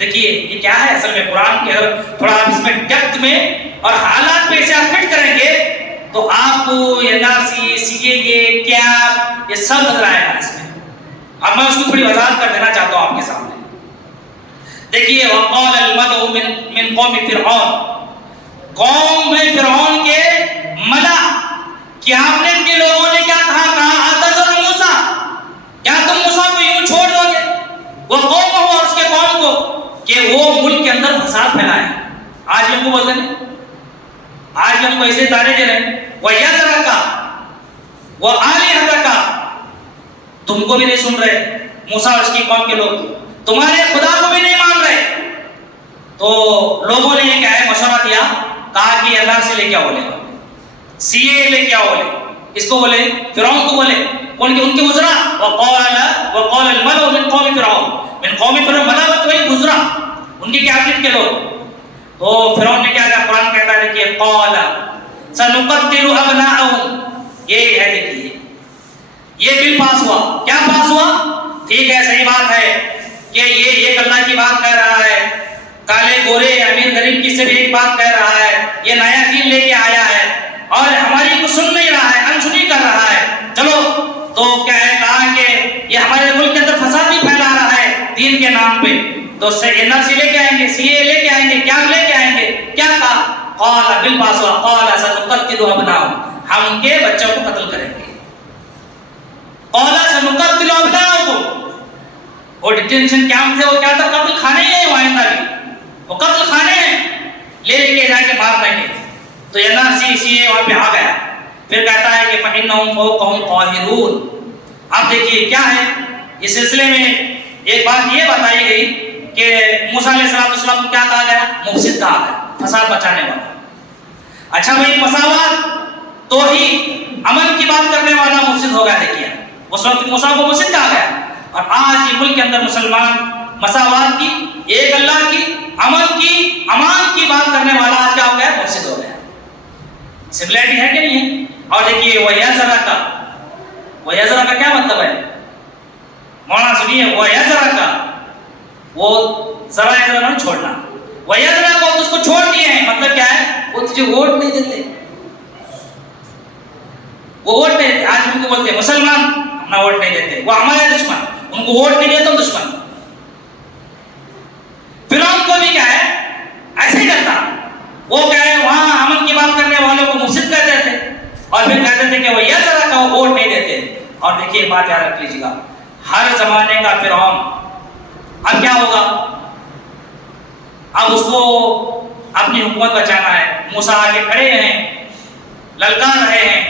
دیکھیے یہ کیا ہے اصل میں قرآن کے تھوڑا اس میں ڈیپتھ میں اور حالات پہ اسے آپ فٹ کریں گے تو آپ کو NRC, CA کیا یہ سب نظر آئے گا اس میں. اب میں اس کو تھوڑی وضاحت کر دینا چاہتا ہوں آپ کے سامنے. دیکھیے وقال الملأ من قوم فرعون, قوم میں فرعون کے ملا, کیا آپ نے ان کے لوگوں نے کیا کہا اتذر موسیٰ, کیا تم موسیٰ کو یوں چھوڑ دو گے, وہ قوم ہو اور اس کے قوم کو, کہ وہ ملک کے اندر فساد پھیلائیں. آج ہم کو بولتے ہیں, آج ہم کو ایسے تارے دے رہے ہیں وَيَذَرَكَ وَآلِهَتَكَ, تم کو بھی نہیں سن رہے موسیٰ اور اس کی قوم کے لوگ, تمہارے خدا کو بھی نہیں مان رہے. تو لوگوں نے کیا ہے مشورہ دیا, کہا کہ اللہ سے لے کے آؤ, بولے CA لے کے آؤ, بولے اس کو بولے فرعون کو بولے, ان کے گزرا وقال الملأ من قوم فرعون, من قوم فرعون ملابت وہی گزرا ان کے کیبنٹ کے لوگ. تو فرعون نے کیا کہا, قرآن کہتا ہے کہ قال سنقتل ابناءهم, یہ ہے دیکھیے یہ بل پاس ہوا. کیا پاس ہوا, ٹھیک ہے صحیح بات ہے کہ یہ ایک اللہ کی بات کہہ رہا ہے, کالے گورے امیر غریب کی سے بھی ایک بات کہہ رہا ہے, یہ نیا دین لے کے آیا ہے اور ہماری کو سن نہیں رہا ہے, انسنی کر رہا ہے. چلو تو کیا ہے کہا کہ یہ ہمارے ملک کے اندر فساد بھی پھیلا رہا ہے دین کے نام پہ, تو NRC لے کے آئیں گے, CA لے کے آئیں گے, کیا لے کے آئیں گے. کیا کہا, قال بل پاس ہوا, قال سنقتل ابناءهم, ہم ان کے بچوں کو قتل کریں گے. قال سنقتل ابناءهم, وہ ڈیٹینشن کیمپ تھے, وہ کیا تھا, قتل خانے ہی ہیں وہاں بھی, وہ قتل خانے ہیں, لے کے جا کے مار دیں گے. تو NRC CA وہاں پہ آ گیا. پھر کہتا ہے کہ فَإِنَّهُمْ فَوْقَهُمْ قَاهِرُونَ. اب دیکھیے کیا ہے اس سلسلے میں ایک بات یہ بتائی گئی کہ موسیٰ علیہ السلام کو کیا کہا گیا, مفسد کہا گیا, فساد بچانے والا. اچھا بھائی مساوات توحید امن کی بات کرنے والا مفسد ہوگا. دیکھیے اس وقت موسیٰ کو مفسد کہا گیا, اور آج یہ ملک کے اندر مسلمان مساوات کی, ایک اللہ کی, امن کی, امان کی بات کرنے والا آج کیا ہو گیا, مفسد ہو گیا. سملرٹی ہے کہ نہیں ہے. اور دیکھیے وَيَذَرَكَ, وَيَذَرَكَ کیا مطلب ہے, مولانا سنیے, وَيَذَرَكَ وہ ذرا ذرا نہ چھوڑنا, وَيَذَرَكَ وہ اس کو چھوڑ دیے ہیں, مطلب کیا ہے, وہ تجھے ووٹ نہیں دیتے, وہ ووٹ نہیں دیتے. آج ہم کو بولتے ہیں مسلمان اپنا ووٹ نہیں دیتے, وہ ہمارے دشمن, ان کو ووٹ نہیں دیتے, دشمن. فرعون کو بھی کیا ہے ایسے ہی کرتا, وہ کیا ہے وہاں امن کی بات کرنے والوں کو مفسد کہتے تھے, اور پھر کہتے تھے کہ وہ یہ طرح کا ووٹ نہیں دیتے. اور دیکھیے بات یاد رکھ لیجیے گا, ہر زمانے کا فرعون. اب کیا ہوگا؟ اب اس کو اپنی حکومت بچانا ہے. موسیٰ آگے کھڑے ہیں, للکار رہے ہیں,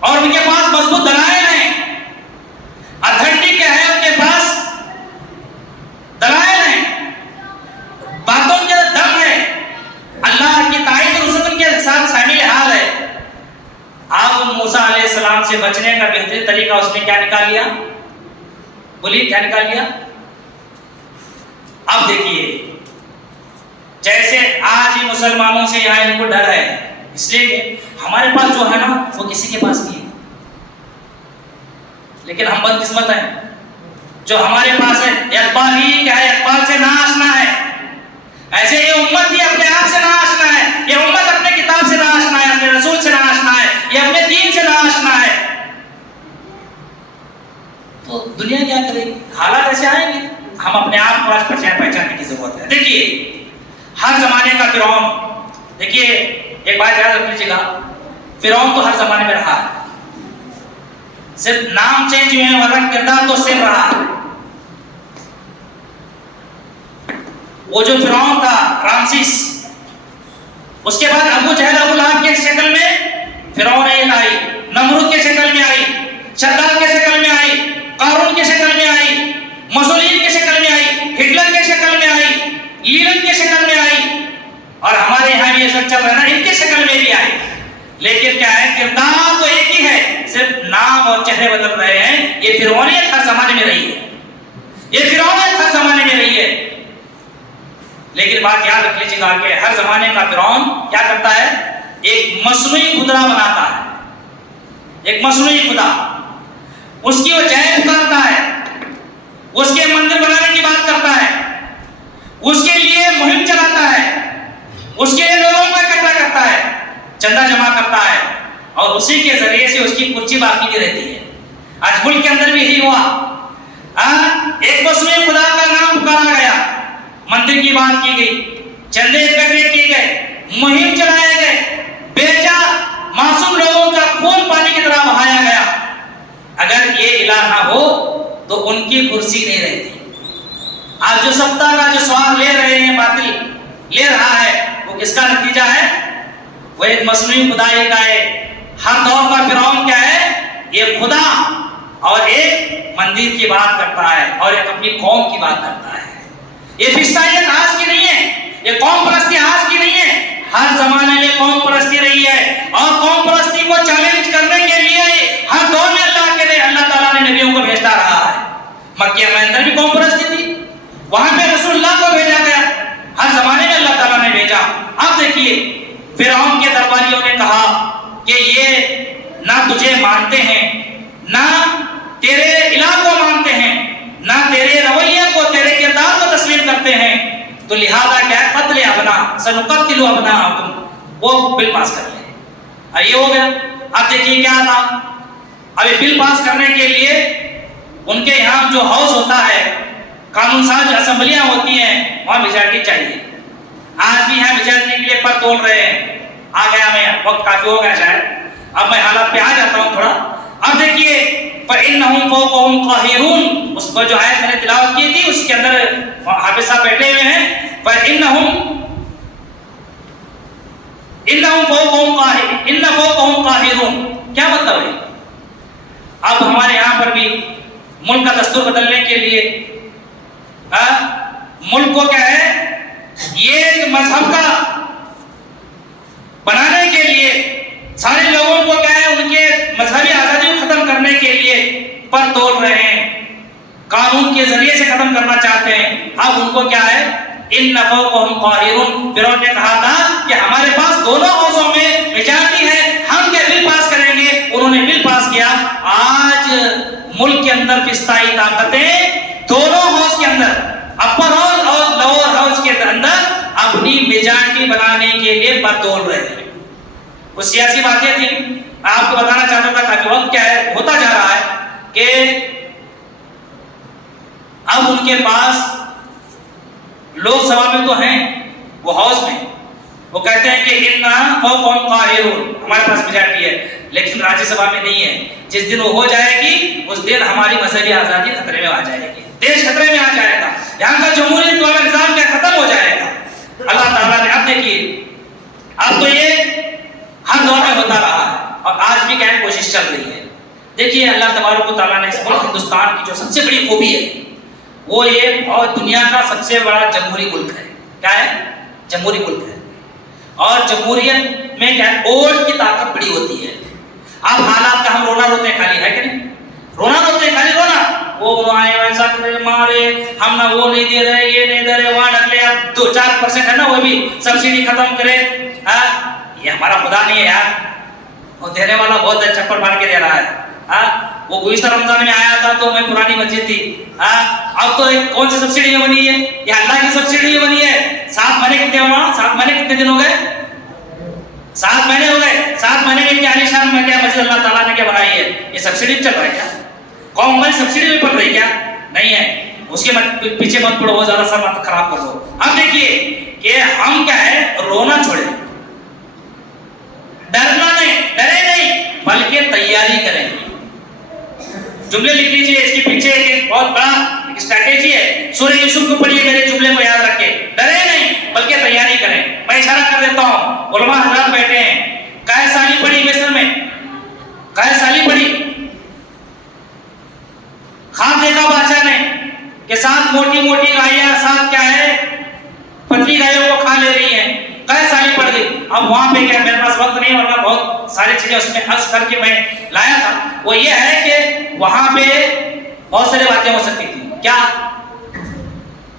اور ان کے پاس مضبوط دلائل ہیں. اتھینٹک کیا ہے؟ ان کے پاس دلائل ہیں, باتوں کے دم ہے, اللہ کی تائید اور رسول کے ساتھ شامل حال ہے. اب موسیٰ علیہ السلام سے بچنے کا بہترین طریقہ اس نے کیا نکال لیا؟ بولیے کیا نکال لیا؟ اب دیکھیے, جیسے آج ہی مسلمانوں سے یہاں ان کو ڈر ہے, اس لیے کہ ہمارے پاس جو ہے نا وہ کسی کے پاس نہیں ہے. لیکن ہم بد قسمت ہیں, جو ہمارے پاس ہے اقبال ہی کیا ہے, اقبال سے نہ آشنا ہے. ایسے یہ امت ہی اپنے آپ سے نہ آشنا ہے, یہ امت اپنے کتاب سے نہ آشنا ہے, اپنے رسول سے نہ آشنا ہے, یہ اپنے دین سے نہ آشنا ہے. تو دنیا کیا کرے گی؟ حالات ایسے آئیں گے, ہم اپنے آپ کو آج پہچاننے کی ضرورت ہے. دیکھیے ہر زمانے کا فرعون, دیکھیے ایک بات یاد رکھ لیجیے گا, فرعون تو ہر زمانے میں رہا ہے, صرف نام چینج ہوئے ہیں ورنہ کردار تو سیم رہا ہے. وہ جو فرعون تھا رامسیس, اس کے بعد ابو جہل ابو لہب کی شکل میں فرعون ایک آئی, نمرود کی شکل میں آئی, شداد کی شکل میں آئی, قارون کی شکل میں آئی, مسولین کی شکل میں آئی, ہٹلر کی شکل میں آئی, لیلن کی شکل میں آئی, اور ہمارے یہاں بھی یہ سب چل رہا ہے نا, ان کی شکل میں بھی آئی. لیکن کیا ہے, کردار تو ایک ہی ہے, صرف نام اور چہرے بدل رہے ہیں. یہ فرعونیت ہر زمانے میں رہی ہے, یہ فرعونیت ہر زمانے میں رہی ہے. لیکن بات یاد رکھ لیجیے گا کہ ہر زمانے کا فرعون کیا کرتا ہے, ایک مصنوعی خدا بناتا ہے, ایک مصنوعی خدا, اس کی وہ جائے پکارتا ہے, اس کے مندر بنانے کی بات کرتا ہے, اس کے لیے مہم چلاتا ہے, اس کے لیے لوگوں کا اکٹھا کرتا ہے, چندہ جمع کرتا ہے, اور اسی کے ذریعے سے اس کی کرسی باقی بھی رہتی ہے. آج ملک کے اندر بھی یہی ہوا, ایک مصنوعی خدا کا نام پکارا گیا, مندر کی بات کی گئی, چندے اکٹھے کیے گئے, مہم چلائے گئے, بیچا معصوم لوگوں کا خون پانی کی طرح بہایا گیا. اگر یہ الہ نہ ہو تو ان کی کرسی نہیں رہتی. آج جو سبتا کا جو سوال لے رہے ہیں, باطل لے رہا ہے, وہ کس کا نتیجہ ہے؟ وہ ایک مصنوعی خدائی کا ہے. ہر دور کا فرعون کیا ہے؟ یہ خدا اور ایک مندر کی بات کرتا ہے اور ایک اپنی قوم کی بات کرتا ہے. یہ فلسطینیت آج کی نہیں ہے, یہ قوم پرستی آج کی نہیں ہے, ہر زمانے میں قوم پرستی رہی ہے. اور قوم پرستی کو چیلنج کرنے کے لیے ہر دور میں اللہ تعالیٰ نے نبیوں کو بھیجتا رہا ہے. مکہ میں اندر بھی قوم پرستی تھی, وہاں پہ رسول اللہ کو بھیجا گیا, ہر زمانے میں اللہ تعالیٰ نے بھیجا. اب دیکھیے فرعون کے درباریوں نے کہا کہ یہ نہ تجھے مانتے ہیں, نہ تیرے الہ کو مانتے ہیں, نہ تیرے رویے کو, تیرے کردار کو تسلیم کرتے ہیں, تو لہذا کیا ہے, قتل ابنا سنقتل ابناءکم, وہ بل پاس کر لیں. یہ ہو گیا. اب دیکھیے کیا تھا, اب یہ بل پاس کرنے کے لیے ان کے یہاں جو ہاؤس ہوتا ہے, قانون ساز اسمبلیاں ہوتی ہیں, وہاں میجارٹی چاہیے. آج بھی یہاں میجارٹی کے لیے پر تول رہے ہیں. آ گیا, میں وقت کافی ہو گیا شاید, اب میں حالات پہ آ جاتا ہوں تھوڑا. اب دیکھیے فَإِنَّهُمْ فَوْقَهُمْ قَاهِرُونَ, اس پر جو آیت میں نے تلاوت کی تھی اس کے اندر حافظ صاحب بیٹھے ہوئے ہیں. إِنَّهُمْ فَوْقَهُمْ قَاهِرُونَ, کیا مطلب ہے؟ اب ہمارے یہاں پر بھی ملک کا دستور بدلنے کے لیے ملک کو کیا ہے, یہ مذہب کا بنانے کے لیے, سارے لوگوں کو کیا ہے ان کے مذہبی آزادی کو ختم کرنے کے لیے پر تول رہے ہیں, قانون کے ذریعے سے ختم کرنا چاہتے ہیں. اب ان کو کیا ہے, ان فوقہم قاہرون. فرعون نے کہا تھا کہ ہمارے پاس دونوں حوضوں میں میجارٹی ہے, ہم کیا بل پاس کریں گے. انہوں نے بل پاس کیا. آج ملک کے اندر فلسطینی طاقتیں دونوں حوض کے اندر, اپر ہاؤس اور لوور ہاؤس کے اندر اپنی میجارٹی بنانے کے لیے پر تول رہے ہیں. وہ سیاسی باتیں تھیں, آپ کو بتانا چاہتا تھا تاکہ وقت کیا ہے ہوتا جا رہا ہے کہ اب ان کے پاس لوک سبھا میں تو ہیں, وہ ہاؤس میں, وہ کہتے ہیں کہ انہا فوقہم قاہرون, ہمارے پاس میجارٹی ہے. لیکن راجیہ سبھا میں نہیں ہے. جس دن وہ ہو جائے گی اس دن ہماری مذہبی آزادی خطرے میں آ جائے گی, دیش خطرے میں آ جائے گا, یہاں کا جمہوریت والا نظام کیا ختم ہو جائے گا. اللہ تعالیٰ نے اب دیکھیے, اب تو یہ ہر دور میں ہوتا رہا ہے اور آج بھی کیا کوشش چل رہی ہے. دیکھیے اللہ تبارک و تعالیٰ نے اس ملک ہندوستان کی جو سب سے بڑی خوبی ہے وہ یہ اور دنیا کا سب سے بڑا جمہوری ملک ہے. کیا ہے؟ جمہوری ملک ہے. اور جمہوریت میں کیا ووٹ کی طاقت بڑی ہوتی ہے. اب حالات کا ہم رونا روتے ہیں خالی, ہے کہ نہیں؟ رونا روتے ہیں خالی رونا, وہ آئے ایسا مارے, ہم نہ وہ نہیں دے رہے, یہ نہیں دے رہے, وہاں ڈکلے, اب 2-4% ہے نا وہ بھی سبسڈی ختم کرے. یہ ہمارا خدا نہیں ہے یار, وہ دینے والا بہت ہے, چپل مار کے دے رہا ہے. وہ گزشتہ رمضان میں آیا تھا تو میں پرانی مسجد تھی, اب تو کون سی سبسڈی میں بنی ہے؟ یہ اللہ کی سبسڈی میں بنی ہے. 7 مہینے کتنے ہوا, 7 مہینے کتنے دن ہو گئے؟ 7 مہینے ہو گئے. 7 مہینے میں کیا عالیشان میں کیا مسجد اللہ تعالیٰ نے کیا بنائی ہے؟ یہ سبسڈی چل رہا ہے کیا؟ قوم ہماری سبسڈی میں پڑ رہی کیا؟ نہیں ہے. اس کے پیچھے مت پڑو, بہت زیادہ سر مت خراب کر دو. اب دیکھیے کہ ہم کیا ہے, رونا چھوڑے, ڈرنا نہیں, ڈرے نہیں بلکہ تیاری کریں. جملے لکھ لیجیے, اس کے پیچھے ایک بہت بڑا اسٹریٹجی ہے. سورہ یوسف کو پڑھیے, میرے جملے کو یاد رکھے, ڈرے نہیں بلکہ تیاری کریں. میں اشارہ کر دیتا ہوں, علماء حضرات بیٹھے ہیں, قائد سالی پڑھی مصر میں, قائد سالی پڑھی, خواب دیکھا بادشاہ نے کہ 7 موٹی موٹی گائیاں, 7 کیا ہے پتلی گائیوں کو کھا لے رہی ہیں. قائد سالی پڑھ گئی. اب وہاں پہ کیا, میرے پاس وقت نہیں ورنہ بہت ساری چیزیں اس میں عرض کر کے میں لایا تھا. وہ یہ ہے کہ وہاں پہ بہت ساری باتیں ہو سکتی تھی. کیا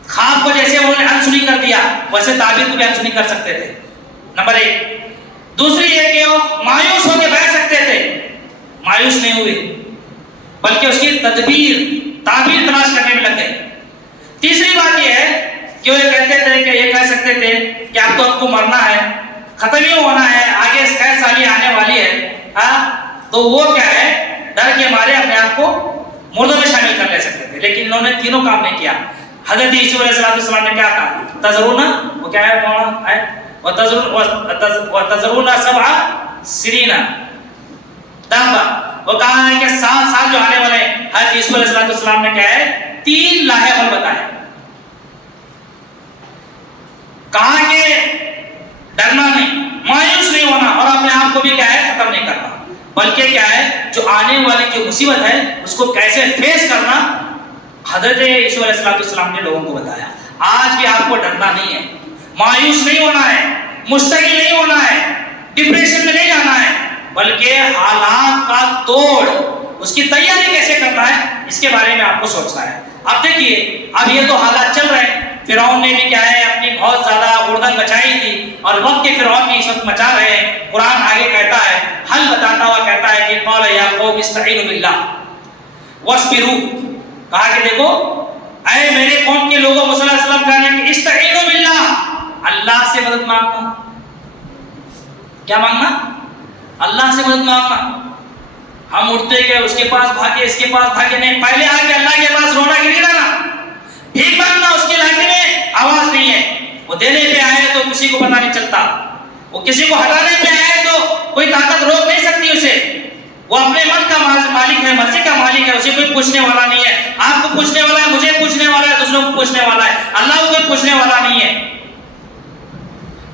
خواب کو جیسے انہوں نے انسنی کر دیا ویسے تعبیر کو بھی انسنی کر سکتے تھے, نمبر 1. دوسری یہ کہ وہ مایوس ہو کے بیٹھ سکتے تھے, مایوس نہیں ہوئے بلکہ اس کی تدبیر تعبیر تلاش کرنے میں لگ گئے. تیسری بات یہ ہے کہ وہ کہتے تھے کہ یہ کہہ سکتے تھے کہ آپ تو اب کو مرنا ہے, ختم ہی ہونا ہے, آگے قید سالی آنے والی ہے, تو وہ کیا ہے ڈر کے مارے اپنے آپ کو مردوں میں شامل کر لے سکتے تھے. لیکن انہوں نے تینوں کام نہیں کیا. حضرت عیسیٰ علیہ السلام نے کیا کہا, تذرون, وہ کیا ہے مولانا ہے, وتذرون 7 سنین دابا, وہ کہا ہے کہ 7 سال جو آنے والے ہیں. حضرت عیسیٰ علیہ السلام نے کیا ہے 3 لاہے عمل بتائے. کہا کہ ڈرنا نہیں, مایوس نہیں ہونا اور اپنے آپ کو بھی کیا ہے ختم نہیں کرنا, بلکہ کیا ہے جو آنے والی جو مصیبت ہے اس کو کیسے فیس کرنا حضرت عیسیٰ علیہ السلام نے لوگوں کو بتایا. آج بھی آپ کو ڈرنا نہیں ہے, مایوس نہیں ہونا ہے, مشتعل نہیں ہونا ہے, ڈپریشن میں نہیں جانا ہے, بلکہ حالات کا توڑ اس کی تیاری کیسے کرنا ہے اس کے بارے میں آپ کو سوچنا ہے. اب دیکھیے اب یہ تو حالات چل رہے ہیں. فرعون نے بھی کیا ہے اپنی بہت زیادہ اردن مچائی تھی اور وقت کے فرعون بھی اس وقت مچا رہے ہیں. قرآن آگے کہتا ہے, حل بتاتا ہوا کہتا ہے کہ قال یا قوم استعینوا باللہ واصبروا, کہا کہ دیکھو اے میرے قوم کے لوگوں, صلی اللہ علیہ وسلم کہا کہ استعینوا باللہ, اللہ سے مدد مانگنا. کیا مانگنا؟ اللہ سے مدد مانگنا. ہم اٹھتے گئے اس کے پاس بھاگے, اس کے پاس بھاگے نہیں, پہلے آ کے اللہ کے پاس رونا گری لانا, بھیک مانگنا. اس کے علاقے میں آواز نہیں ہے, وہ دینے پہ آئے تو کسی کو پتہ نہیں چلتا, وہ کسی کو ہٹانے پہ آئے تو کوئی طاقت روک نہیں سکتی اسے. وہ اپنے من کا مالک ہے, مرضی کا مالک ہے, اسے کوئی پوچھنے والا نہیں ہے. آپ کو پوچھنے والا ہے, مجھے پوچھنے والا ہے, دوسروں کو پوچھنے والا ہے, اللہ کو کوئی پوچھنے والا نہیں ہے.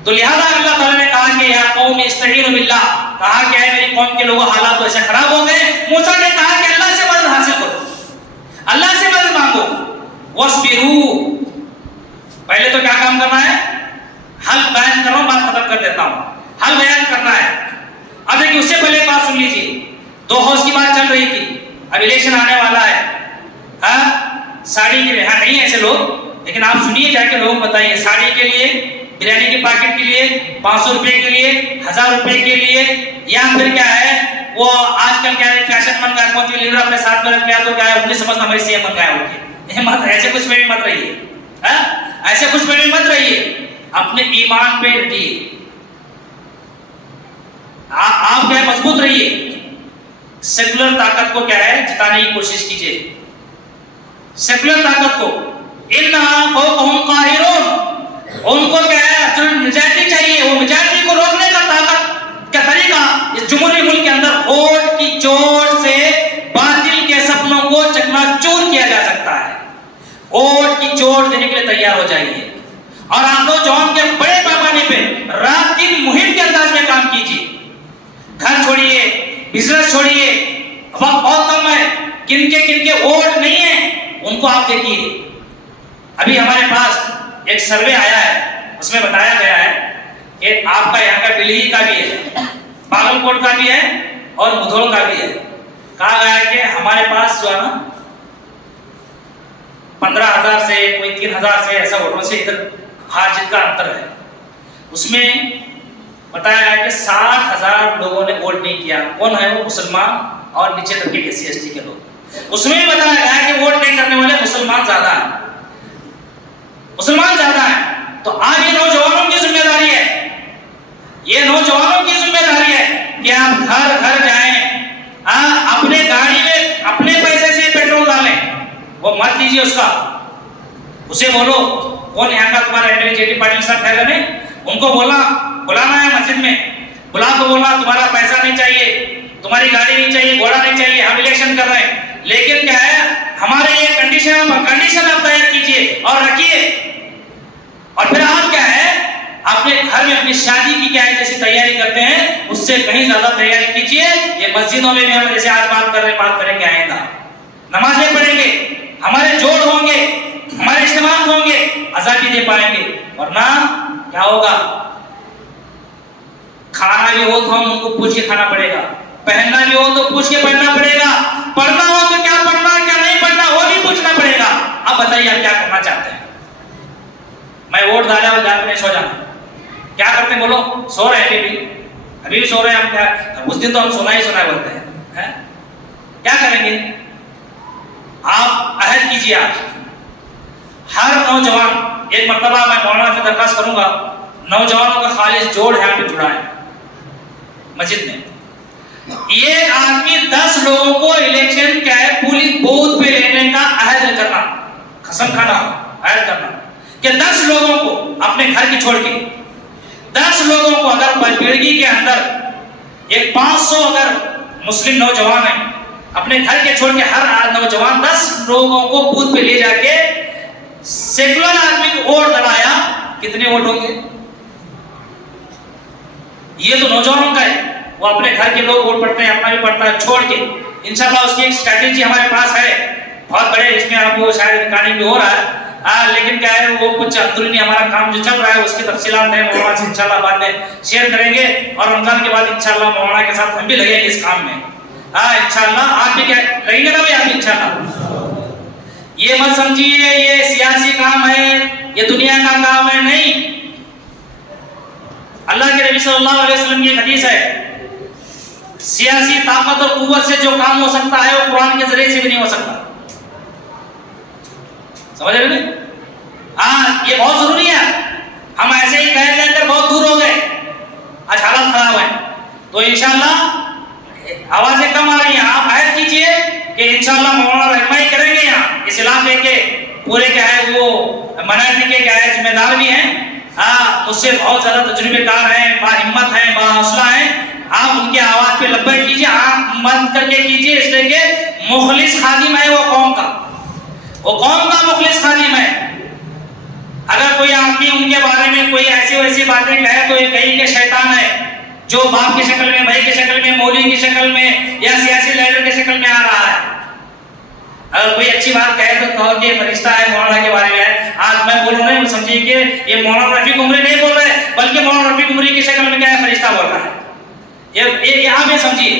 تو لہذا اللہ تعالیٰ نے کہا کہ یا قوم استعینوا باللہ, کہا کہ اے میری قوم کے لوگوں حالات تو ایسے خراب ہو گئے. موسیٰ نے کہا کہ اللہ سے مدد حاصل کرو, اللہ سے مدد مانگو. واصبروا, پہلے تو کیا کام کرنا ہے, حل بیان کرو, بات ختم کر دیتا ہوں, حل بیان کرنا ہے. اب دیکھیے اس سے پہلے بات سن لیجیے, 2 ہاؤس کی بات چل رہی تھی, اب الیکشن آنے والا ہے. ساڑی کے لیے نہیں ایسے لوگ, لیکن آپ سنیے جا کے لوگ بتائیے, ساڑی کے لیے, بریانی کے پیکٹ کے لیے, 500 روپے کے لیے, 1000 روپے کے لیے, یا پھر کیا ہے وہ آج کل کیا ہے فیشن بن گیا, کون سی لیڈر اپنے ساتھ میں رکھ لیا تو کیا ہے انہیں سمجھنا ہماری سی ایم بن گیا ہو کے. مت ایسے کچھ میں بھی مت رہیے, ایسے کچھ میں بھی مت رہیے, اپنے ایمان پہ ڈٹیے, آپ کیا ہے مضبوط رہیے. سیکولر طاقت کو کیا ہے جتانے کی کوشش کیجیے, سیکولر طاقت کو. انہا فوقہم قاہرون, ان کو کیا ہے میجارٹی چاہیے, وہ میجارٹی کو روکنے کا طاقت کا طریقہ اس جمہوری ملک کے اندر چوٹ دینے کے لیے تیار ہو جائیے اور آپ نوجوان کے بڑے پیمانے پہ رات دن مہم کے انداز میں کام کیجیے. گھر چھوڑیے, بزنس چھوڑیے, وقت بہت کم ہے. کن کے ووٹ نہیں ہیں ان کو آپ دیکھیے. ابھی ہمارے پاس ایک سروے آیا ہے, اس میں بتایا گیا ہے کہ آپ کا یہاں کا ڈلہی کا بھی ہے, باگل کوٹ کا بھی ہے اور مدھوڑ کا بھی ہے. کہا گیا ہے کہ ہمارے پاس جو ہے نا 15,000 سے کوئی 3,000 سے ایسا ووٹوں سے ادھر ہار جیت کا انتر ہے. اس میں بتایا گیا کہ 60,000 لوگوں نے ووٹ نہیں کیا. کون ہے وہ؟ مسلمان اور نیچے طبقے کے SC ST کے لوگ. اس میں بھی بتایا گیا ہے کہ ووٹ نہیں کرنے والے مسلمان زیادہ ہیں, مسلمان زیادہ ہیں. تو آج یہ نوجوانوں کی ذمہ داری ہے, یہ نوجوانوں کی ذمہ داری ہے کہ آپ گھر گھر جائیں, اپنے گاڑی میں اپنے پیسے سے پیٹرول ڈالیں. وہ مت دیجیے اس کا, اسے بولو کون یہاں کا تمہارا MLA JT پاٹل صاحب ہے نہیں, ان کو بلانا ہے مسجد میں, بلا کو بولنا تمہارا پیسہ نہیں چاہیے, تمہاری گاڑی نہیں چاہیے, گھوڑا نہیں چاہیے, ہم الیکشن کر رہے ہیں. لیکن کیا ہے, ہمارے یہ کنڈیشن آپ تیار کیجیے اور رکھیے. اور پھر آپ کیا ہے, اپنے گھر میں اپنی شادی کی کیا ہے جیسی تیاری کرتے ہیں اس سے کہیں زیادہ تیاری کیجیے. یہ مسجدوں میں بھی ہم جیسے آج بات کریں گے آئندہ نمازیں پڑھیں گے, ہمارے جوڑ ہوں گے, ہمارے اجتماع ہوں گے, آزادی دے پائیں گے. ورنہ کیا ہوگا, کھانا بھی ہو تو ہم ان کو پوچھ کے کھانا پڑے گا, پہننا بھی ہو تو پوچھ کے پہننا پڑے گا, پڑھنا ہو تو کیا پڑھنا کیا نہیں پڑھنا وہ بھی پوچھنا پڑے گا. اب بتائیے آپ کیا کرنا چاہتے ہیں؟ میں ووٹ ڈالا اور جا کے سو جانا, کیا کرتے ہیں بولو؟ سو رہے ہیں, ابھی بھی سو رہے ہیں ہم. کیا اس دن تو ہم سونا ہی سنا بولتے ہیں, کیا کریں گے؟ آپ عہد کیجیے. آپ ہر نوجوان, ایک مرتبہ میں مولانا سے درخواست کروں گا, نوجوانوں کا خالص جوڑ یہاں پہ جڑا ہے مسجد میں. یہ آدمی 10 لوگوں کو الیکشن کیا ہے پولیس بوتھ پہ لینے کا عہد کرنا, قسم کھانا, عہد کرنا کہ 10 لوگوں کو اپنے گھر کی چھوڑ کے 10 لوگوں کو, اگر بیڑگی کے اندر ایک 500 اگر مسلم نوجوان ہیں, اپنے گھر کے چھوڑ کے ہر نوجوان 10 لوگوں کو بوتھ پہ لے جا کے سیکولر آدمی کو ووٹ دلایا, کتنے ووٹ ہوں گے؟ یہ تو نوجوانوں کا ہے, وہ اپنے گھر کے لوگ ووٹ پڑتے ہیں, اپنا بھی پڑتا ہے چھوڑ کے. انشاءاللہ اس کی ایک اسٹریٹجی ہمارے پاس ہے بہت بڑے, اس میں آپ کو شاید ریکارڈنگ بھی ہو رہا ہے, لیکن کیا ہے وہ کچھ اندرونی ہمارا کام جو چل رہا ہے اس کی تفصیلات ہیں مولانا سے انشاءاللہ بعد میں شیئر کریں گے. اور رمضان کے بعد انشاءاللہ مولانا کے ساتھ ہم بھی لگیں گے اس کام میں. انشاءاللہ آپ بھی کیا لگیں گے نا بھائی, آپ بھی انشاءاللہ. یہ مت سمجھیے یہ سیاسی کام ہے, یہ دنیا کا کام ہے, نہیں. اللہ کے نبی صلی اللہ علیہ وسلم کی ایک حدیث ہے, سیاسی طاقت اور قوت سے جو کام ہو سکتا ہے وہ قرآن کے ذریعے سے بھی نہیں ہو سکتا. سمجھ رہے ہیں؟ یہ بہت ضروری ہے. ہم ایسے ہی کہہ کر بہت دور ہو گئے, آج حالات خراب ہے. تو انشاءاللہ آوازیں کم آ رہی ہیں, آپ عہد کیجئے کہ انشاءاللہ مولانا رہنمائی کریں گے یہاں اس علاقے کے پورے کیا ہے وہ مناظر کے کیا ہے ذمہ دار بھی ہیں, اس سے بہت زیادہ تجربے کار ہیں, با ہمت ہیں, با حوصلہ ہیں. آپ ان کی آواز پہ لبیک کیجئے, آپ مت کر کے کیجئے, اس لیے کہ مخلص خادم ہے وہ قوم کا, وہ قوم کا مخلص خادم ہے. اگر کوئی آدمی ان کے بارے میں کوئی ایسی ویسی باتیں کہے تو یہ کہیں کہ شیطان ہے جو باپ کی شکل میں, بھائی کی شکل میں, مولوی کی شکل میں یا سیاسی لیڈر کی شکل میں آ رہا ہے. اگر کوئی اچھی بات کہے تو کہو کہ فرشتہ ہے مولانا کے بارے میں ہے. آج میں بول رہا ہوں, سمجھیے کہ یہ مولانا رفیق عمری نہیں بول رہے, بلکہ مولانا رفیق عمری کی شکل میں کیا ہے فرشتہ بول رہا ہے. یہ آپ یہ سمجھیے.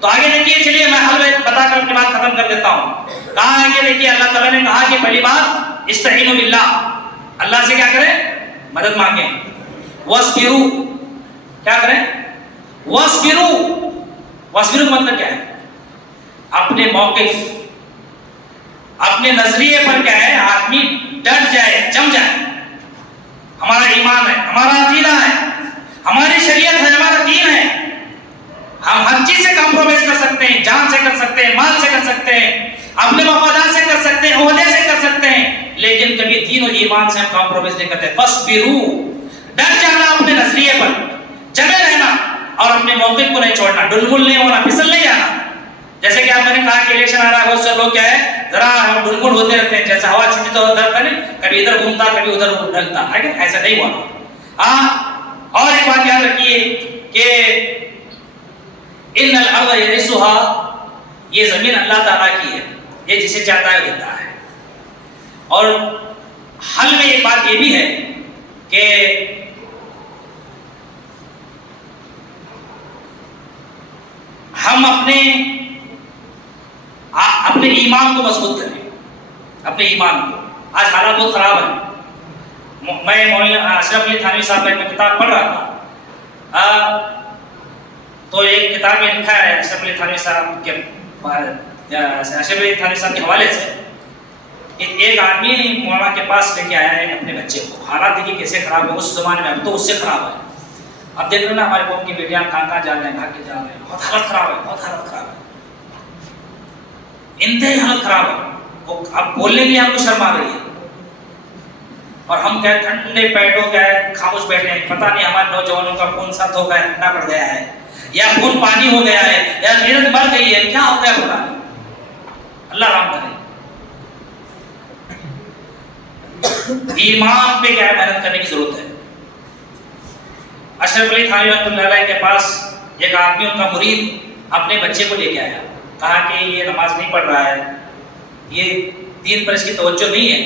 تو آگے دیکھیے, چلیے میں حل بتا کر اپنی بات ختم کر دیتا ہوں. کہا ہے کہ دیکھیے اللہ تعالیٰ نے کہا کہ پہلی بات استعینوا باللہ, اللہ سے کیا کریں, مدد مانگیں. واسبروا, کیا کریں, واسبروا. واسبروا مطلب کیا ہے, اپنے موقف, اپنے نظریے پر کیا ہے آدمی ڈٹ جائے, جم جائے. ہمارا ایمان ہے, ہمارا عقیدہ ہے, ہماری شریعت ہے, ہمارا دین ہے. ہم ہر چیز سے کمپرومائز کر سکتے ہیں, جان سے کر سکتے ہیں, مال سے کر سکتے ہیں, اپنے مفادات سے کر سکتے ہیں, عہدے سے کر سکتے ہیں, لیکن کبھی دین و ایمان سے ہم کمپرومائز نہیں کرتے. فاصبروا, ڈٹ جانا اپنے نظریے پر, جمے رہنا اور اپنے موقف کو نہیں چھوڑنا, ڈلمل نہیں ہونا, پھسل نہیں جانا. جیسے کہ آپ نے کہا کہ الیکشن آ رہا ہے، بہت سے لوگ کیا ہے ذرا ڈھلمل ہوتے رہتے ہیں، جیسے ہوا چھوٹی تو ادھر کریں، کبھی ادھر گھومتا کبھی ادھر ڈھلتا ہے، ایسا نہیں ہوا۔ اور ایک بات یاد رکھیے کہ ان الارض یرثها، یہ زمین اللہ تعالیٰ کی ہے، یہ جسے چاہتا ہے دیتا ہے۔ اور حل میں ایک بات یہ بھی ہے کہ ہم اپنے ایمان کو مضبوط کریں، اپنے ایمان کو۔ آج حالات بہت خراب ہیں۔ میں مولانا اشرف علی تھانوی صاحب کا کتاب پڑھ رہا تھا، تو ایک کتاب میں لکھا ہے اشرف علی تھانوی صاحب کے حوالے سے کہ ایک آدمی مولانا کے پاس لے کے آیا ہے اپنے بچے کو۔ حالات دیکھیے کیسے خراب ہے اس زمانے میں، اب تو اس سے خراب ہے۔ اب دیکھ رہے ہیں نا ہمارے قوم کی بیٹیاں کہاں جا رہے ہیں، بھاگ کے جا رہے ہیں، بہت حالت خراب ہے، بہت حالت خراب ہے، انتہائی حالت خراب ہے۔ اب بولنے کے لیے ہم کو شرم آ رہی ہے، اور ہم کیا ٹھنڈے پیٹوں کیا ہے خاموش بیٹھے ہیں۔ پتہ نہیں ہمارے نوجوانوں کا خون سخت ہو گیا ہے، ٹھنڈا پڑ گیا ہے، یا خون پانی ہو گیا ہے، یا غیرت بڑھ گئی ہے، کیا ہو گیا پتہ نہیں، اللہ رحم کرے۔ ایمان پہ کیا ہے محنت کرنے کی ضرورت ہے۔ اشرف علی تھانوی رحمۃ اللہ علیہ کے پاس ایک آدمی ان کا مرید اپنے بچے کو لے کے آیا، کہا کہ یہ نماز نہیں پڑھ رہا ہے، یہ دین پر اس کی توجہ نہیں ہے،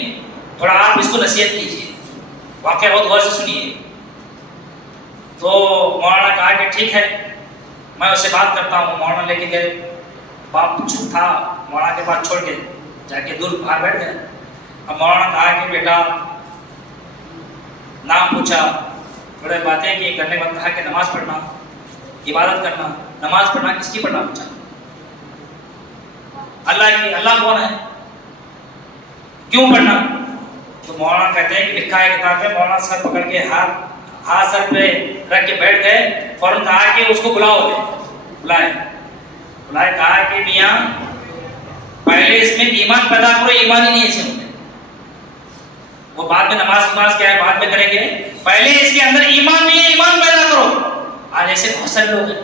تھوڑا آپ اس کو نصیحت کیجیے، واقعہ بہت غور سے سنیے۔ تو مولانا کہا کہ ٹھیک ہے میں اس سے بات کرتا ہوں۔ مولانا لے کے گئے، باپ چپ تھا، مولانا کے پاس چھوڑ کے جا کے دور باہر بیٹھ گئے۔ اب مولانا کہا کہ بیٹا نام پوچھا، بڑے باتیں کی کرنے کے بعد کہا کہ نماز پڑھنا، عبادت کرنا، نماز پڑھنا کس کی پڑھنا پوچھا؟ اللہ کی۔ اللہ کون ہے؟ کیوں پڑھنا؟ تو مولانا کہتے ہیں کہ لکھا ہے کتاب میں، مولانا سر پکڑ کے ہاتھ سر پہ رکھ کے بیٹھ گئے، فوراً کہا کہ اس کو بلاؤ، بلائے، کہا کہ میاں پہلے اس میں ایمان پیدا کرو، ایمان ہی نہیں ہے اس میں، وہ بعد میں نماز کیا ہے بعد میں کریں گے، پہلے اس کے اندر ایمان نہیں ہے، ایمان پیدا کرو۔ آج ایسے بہت سارے لوگ ہیں،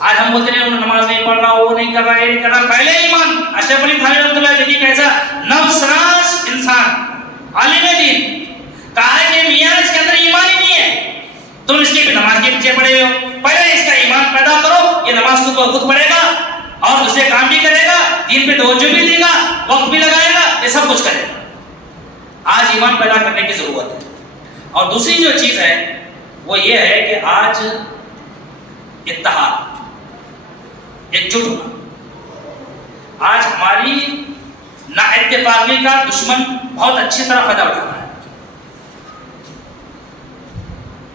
آج ہم بولتے ہیں نماز نہیں پڑھ رہا، وہ نہیں کر رہا، یہ نہیں کر رہا، پہلے ایمان۔ اشرف علی تھانوی رحمۃ اللہ دیکھیے کیسا نفس راس انسان، عالم دین، کہا ہے کہ میاں اس کے اندر ایمان ہی نہیں ہے، تم اس کی نماز کے پیچھے پڑے ہو، پہلے اس کا ایمان پیدا کرو، یہ نماز کو خود پڑھے گا اور دوسرے کام بھی کرے گا، دین پہ توجہ بھی دے گا، وقت بھی لگائے گا، یہ سب کچھ کرے گا۔ آج ایمان پیدا کرنے کی ضرورت ہے۔ اور دوسری جو چیز ہے وہ یہ ہے کہ آج اتحاد، ایک جٹ ہونا۔ آج ہماری نا اتفاقی کا دشمن بہت اچھی طرح فائدہ اٹھا رہا ہے۔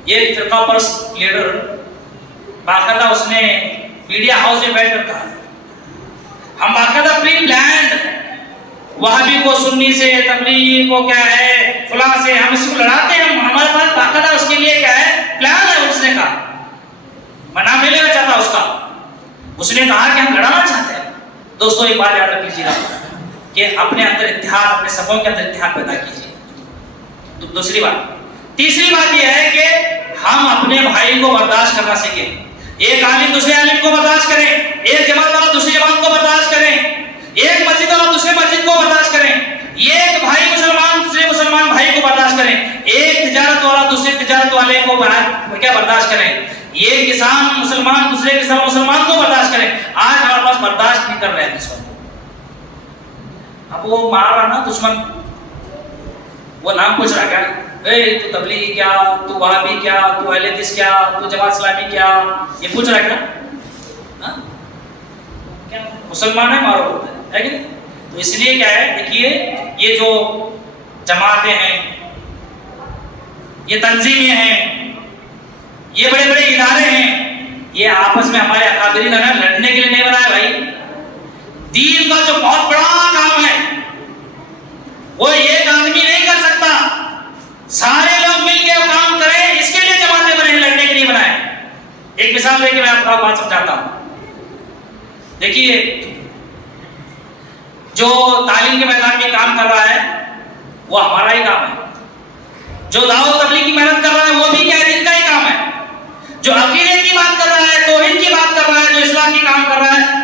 یہ فرقہ پرست لیڈر باقاعدہ اس نے میڈیا ہاؤس میں بیٹھ کر کہا ہم باقاعدہ پری پلانڈ وہابی کو سنی سے، تبلیغی کو کیا ہے فلاں سے، ہم اس کو لڑاتے ہیں، ہمارے پاس باقاعدہ اس کے لیے کیا ہے پلان ہے۔ اس نے کہا میں نام نہیں لینا چاہتا اس کا، اس نے کہا کہ ہم لڑانا چاہتے ہیں۔ دوستوں ایک بات یاد رکھ لیجیے کہ اپنے اندر اتحاد، اپنے سبوں کے اندر اتحاد پیدا کیجیے۔ تو دوسری بات، تیسری بات یہ ہے کہ ہم اپنے بھائی کو برداشت کرنا سیکھیں۔ ایک عالم دوسرے عالم کو برداشت کریں، ایک جماعت والا دوسری جماعت کو برداشت کریں، ایک مسجد والا دوسرے مسجد کو برداشت کریں، ایک بھائی مسلمان دوسرے مسلمان بھائی کو برداشت کریں، ایک تجارت والا دوسرے تجارت والے کو کیا برداشت کریں، ایک کسان مسلمان دوسرے کسان مسلمان کو برداشت کریں۔ آج ہمارے پاس برداشت نہیں کر رہے ہیں دشمن۔ اب وہ مار رہا نا دشمن، وہ نام پوچھ رہا کیا اے تو تبلیغی کیا، تو وہابی کیا، تو اہل حدیث کیا، تو جماعت اسلامی کیا، یہ پوچھ رہا کیا؟ کیا مسلمان ہے مارو بولتا ہے کہ نہیں؟ تو اس لیے کیا ہے دیکھیے یہ جو جماعتیں ہیں، یہ تنظیمیں ہیں، یہ بڑے بڑے ادارے ہیں، یہ آپس میں ہمارے اکابرین ہیں لڑنے کے لیے نہیں بنائے بھائی۔ دین کا جو بہت بڑا کام ہے وہ ایک آدمی نہیں کر سکتا، سارے لوگ مل کے کام کریں، اس کے لیے جماعتیں بنے ہیں، لڑنے کے لیے بنائے۔ ایک مثال دے کے میں آپ کو بات سمجھاتا ہوں۔ دیکھیے جو تعلیم کے میدان میں کام کر رہا ہے وہ ہمارا ہی کام ہے، جو دعوت تبلیغ کی محنت کر رہا ہے وہ بھی کیا ہے دین کا ہی کام ہے، جو عقیدے کی بات کر رہا ہے، توحید کی بات کر رہا ہے، جو اصلاح کی کام کر رہا ہے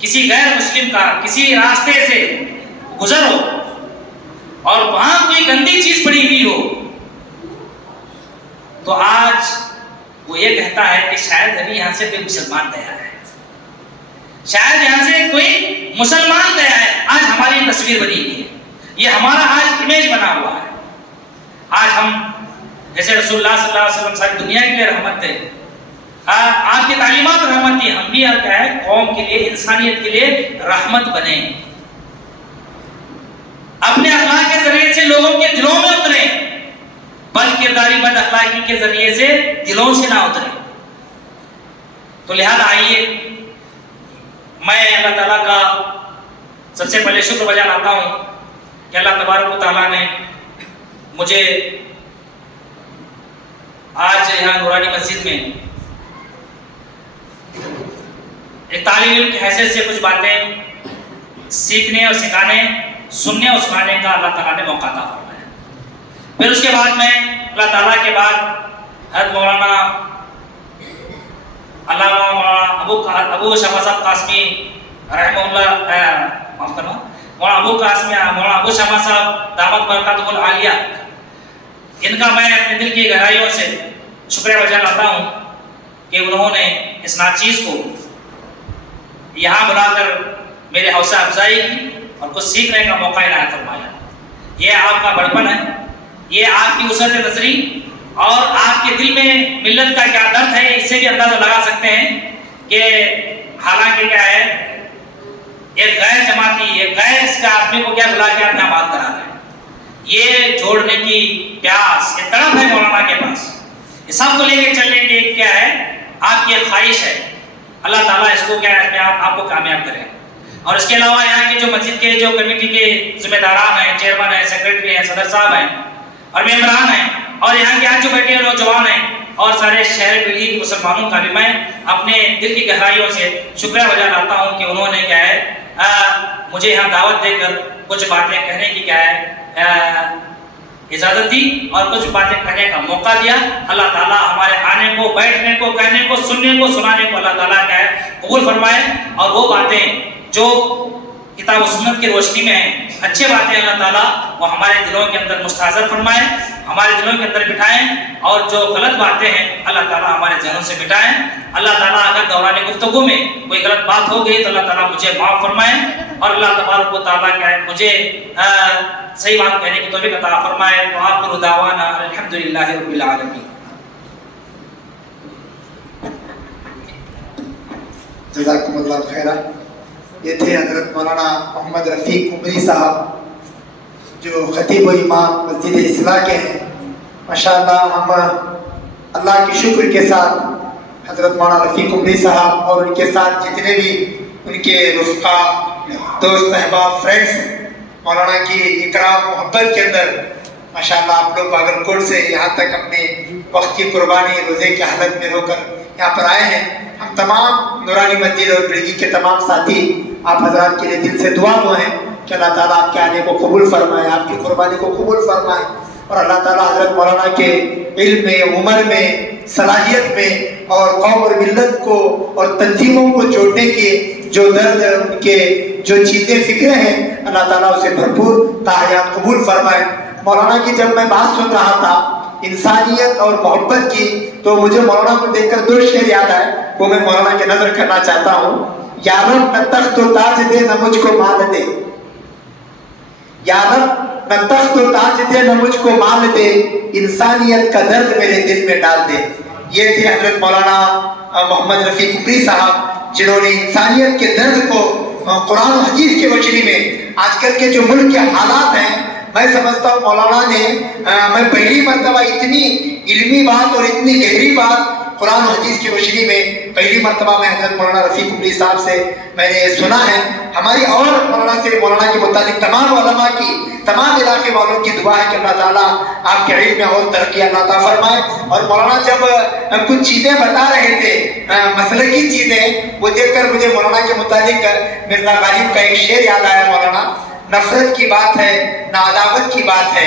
کسی غیر مسلم کا کسی راستے سے گزر ہو اور وہاں کوئی گندی چیز پڑی ہوئی ہو تو آج وہ یہ کہتا ہے کہ شاید ابھی یہاں سے کوئی مسلمان گیا ہے، شاید یہاں سے کوئی مسلمان گیا ہے. آج ہماری تصویر بنی ہوئی ہے، یہ ہمارا آج امیج بنا ہوا ہے. آج ہم جیسے رسول اللہ صلی اللہ علیہ وسلم ساری دنیا کے لیے رحمت تھے، آپ کی تعلیمات رحمت تھی، ہم بھی کیا ہے قوم کے لیے انسانیت کے لیے رحمت بنے. اپنے اخلاق کے ذریعے سے لوگوں کے دلوں میں اترے، بد کرداری بد اخلاقی کے ذریعے سے دلوں سے نہ اترے. تو لہذا آئیے میں اللہ تعالیٰ کا سب سے پہلے شکر بجا لاتا ہوں کہ اللہ تبارک و تعالیٰ نے مجھے آج یہاں نورانی مسجد میں ایک طالب علم کی حیثیت سے کچھ باتیں سیکھنے اور سکھانے، سننے اور سنانے کا اللہ تعالیٰ نے موقع عطا فرمایا. پھر اس کے بعد میں اللہ تعالیٰ کے بعد حضرت مولانا علامہ مولانا ابو شمع صاحب قاسمی رحمہ اللہ، معاف کرنا، مولانا ابو قاسمی مولانا ابو شمع صاحب دامت برکاتہ العالیہ، ان کا میں اپنے دل کی گہرائیوں سے شکریہ بجا لاتا ہوں کہ انہوں نے اس ناچیز کو یہاں بلا کر میرے حوصلہ افزائی کی اور کچھ سیکھنے کا موقع عنایت فرمایا. یہ آپ کا بڑپن ہے، یہ آپ کی وسعت نظری اور آپ کے دل میں ملت کا کیا درد ہے، اس سے بھی اندازہ لگا سکتے ہیں کہ حالانکہ کیا ہے ایک غیر جماعتی، ایک غیر اس کا آدمی کو کیا بلا کے آپ نے بات کرا رہے ہیں. یہ جوڑنے کی پیاس، یہ تڑپ ہے مولانا کے پاس، یہ سب کو لے کے چلنے کی کیا ہے آپ کی ایک خواہش ہے. اللہ تعالیٰ اس کو کیا ہے آپ کو کامیاب کرے. اور اس کے علاوہ یہاں کے جو مسجد کے جو کمیٹی کے ذمہ داران ہیں، چیئرمین ہیں، سیکریٹری ہیں، صدر صاحب ہیں اور ممبران ہیں، اور یہاں کے آج جو بیٹھے نوجوان ہیں اور سارے شہر پیڑھی کے مسلمانوں کا بھی میں اپنے دل کی گہرائیوں سے شکریہ بجا لاتا ہوں کہ انہوں نے کیا ہے مجھے یہاں دعوت دے کر کچھ باتیں کہنے کی کیا ہے اجازت دی اور کچھ باتیں کہنے کا موقع دیا. اللہ تعالیٰ ہمارے آنے کو، بیٹھنے کو، کہنے کو، سننے کو، سنانے کو اللہ تعالیٰ کیا ہے قبول فرمائے، اور وہ باتیں جو کتاب و سنت کی روشنی میں ہیں، اچھے باتیں اللہ تعالیٰ وہ ہمارے دلوں کے اندر مستحضر فرمائیں، ہمارے دلوں کے اندر بٹھائیں، اور جو غلط باتیں ہیں اللہ تعالیٰ ہمارے ذہنوں سے مٹائیں. اللہ تعالیٰ اگر دوران گفتگو میں کوئی غلط بات ہو گئی تو اللہ تعالیٰ مجھے معاف فرمائیں، اور اللہ تبارک و تعالیٰ کیا ہے مجھے صحیح بات کہنے کی توفیق عطا فرمائے. وآخر دعوانا الحمدللہ رب العالمین. جزاکم اللہ خیرہ. یہ تھے حضرت مولانا محمد رفیق عمری صاحب جو خطیب و امام مسجد اصلاح کے ہیں. ماشاءاللہ ہم اللہ کی شکر کے ساتھ حضرت مولانا رفیق عمری صاحب اور ان کے ساتھ جتنے بھی ان کے رفقا، دوست، احباب، فرینڈس مولانا کی اکرام محبت کے اندر ماشاءاللہ آپ لوگ باگلکوٹ سے یہاں تک اپنے وقت کی قربانی روزے کی حالت میں ہو کر یہاں پر آئے ہیں. ہم تمام نورانی مسجد اور بڑگی کے تمام ساتھی آپ حضرات کے لیے دل سے دعا گو ہیں کہ اللہ تعالیٰ آپ کے آنے کو قبول فرمائے، آپ کی قربانی کو قبول فرمائے، اور اللہ تعالیٰ حضرت مولانا کے علم میں، عمر میں، صلاحیت میں اور قوم اور ملت کو اور تنظیموں کو جوڑنے کے جو درد، ان کے جو چیزیں فکریں ہیں، اللہ تعالیٰ اسے بھرپور تاحیات قبول فرمائے. مولانا کی جب میں بات سن رہا تھا انسانیت اور محبت کی تو مجھے مولانا کو دیکھ کر دو شعر یاد آئے، وہ میں مولانا کے نظر کرنا چاہتا ہوں. یا رب نہ تخت و تاج دے نہ مجھ کو مال دے، یا رب نہ تخت و تاج دے نہ مجھ کو مال دے، انسانیت کا درد میرے دل میں ڈال دے. یہ تھے حضرت مولانا محمد رفیق عمری صاحب جنہوں نے انسانیت کے درد کو قرآن و حدیث کی روشنی میں، آج کل کے جو ملک کے حالات ہیں، میں سمجھتا ہوں مولانا نے میں پہلی مرتبہ اتنی علمی بات اور اتنی گہری بات قرآن و حدیث کی روشنی میں پہلی مرتبہ میں حضرت مولانا رفیق عمری صاحب سے میں نے سنا ہے. ہماری اور مولانا سے مولانا کے متعلق تمام علماء کی، تمام علاقے والوں کی دعا ہے کہ اللہ تعالیٰ آپ کے علم میں اور ترقی اللہ عطا فرمائے. اور مولانا جب کچھ چیزیں بتا رہے تھے، مسلکی چیزیں، وہ دیکھ کر مجھے مولانا کے متعلق مرزا غالب کا ایک شعر یاد آیا. مولانا نفرت کی بات ہے نہ عداوت کی بات ہے،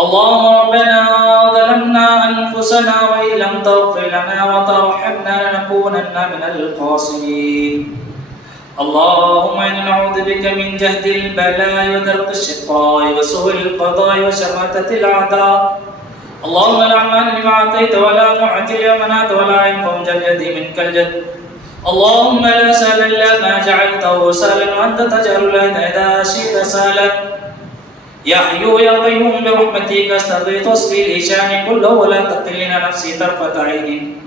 اللهم ربنا ظلمنا أنفسنا وإن لم تغفر لنا وترحمنا لنكونن من الخاسرين. اللهم إنا نعوذ بك من جهد البلاء ودرك الشقاء وسوء القضاء وشماتة الأعداء. اللهم لا مانع لما أعطيت ولا معطي لما منعت ولا ينفع ذا الجد منك الجد. اللهم لا سهل إلا ما جعلته سهلا وأنت تجعل الحزن إذا شئت سهلا. يا حي يا قيوم برحمتك استغيث واصلي لي شاني كله ولا تقلنا نفسي طرفة عين.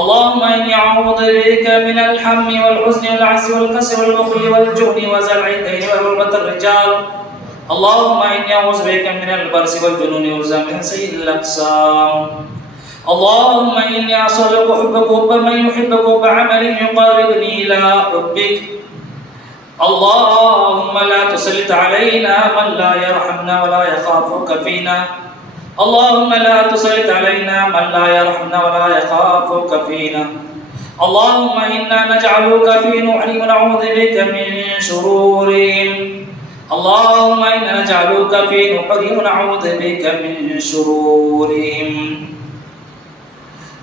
اللهم إني أعوذ بك من الهم والحزن والعجز والكسل والبخل والجبن وزرع الدين وغربة الرجال. اللهم إني أعوذ بك من البرص والجنون والزام من سيء الأقسام. اللهم إني أسألك حبك وحب من يحبك وبعمل يقربني إلى حبك. اللهم لا تسلط علينا من لا يرحمنا ولا يخافك فينا. اللهم لا تسلط علينا من لا يرحمنا ولا يخافك فينا. اللهم إنا نجعلك في نحر ونعوذ بك من شرورهم. اللهم إنا نجعلك في نحر ونعوذ بك من شرورهم.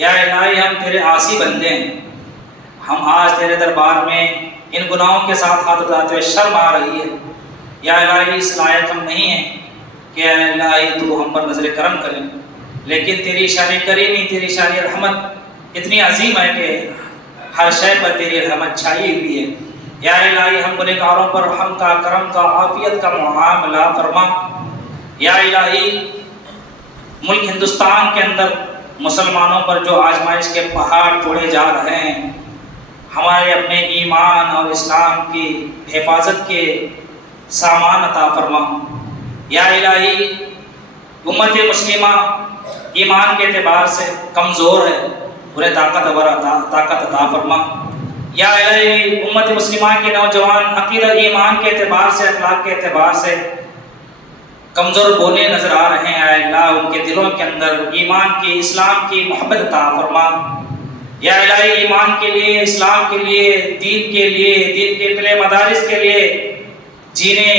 یا الہی ہم تیرے عاصی بندے ہیں، ہم آج تیرے دربار میں ان گناہوں کے ساتھ ہاتھ اٹھاتے ہوئے شرم آ رہی ہے، یا الہی اس لائق ہم نہیں ہیں کہ اے الہی تو ہم پر نظر کرم کریں، لیکن تیری شان کریمی، تیری شان رحمت اتنی عظیم ہے کہ ہر شے پر تیری رحمت چھائی ہوئی ہے۔ یا الہی ہم گنہگاروں پر رحم کا، کرم کا، عافیت کا معاملہ فرما۔ یا الہی ملک ہندوستان کے اندر مسلمانوں پر جو آزمائش کے پہاڑ توڑے جا رہے ہیں، ہمارے اپنے ایمان اور اسلام کی حفاظت کے سامان عطا فرما۔ یا الہی امت مسلمہ ایمان کے اعتبار سے کمزور ہے، انہیں طاقت عطا فرما۔ یا الہی امت مسلمہ کے نوجوان عقیدہ ایمان کے اعتبار سے، اخلاق کے اعتبار سے کمزور بونے نظر آ رہے ہیں، اے اللہ ان کے دلوں کے اندر ایمان کی، اسلام کی محبت عطا فرما۔ یا الہی ایمان کے لیے، اسلام کے لیے، دین کے لیے، دین کے قلعے مدارس کے لیے جینے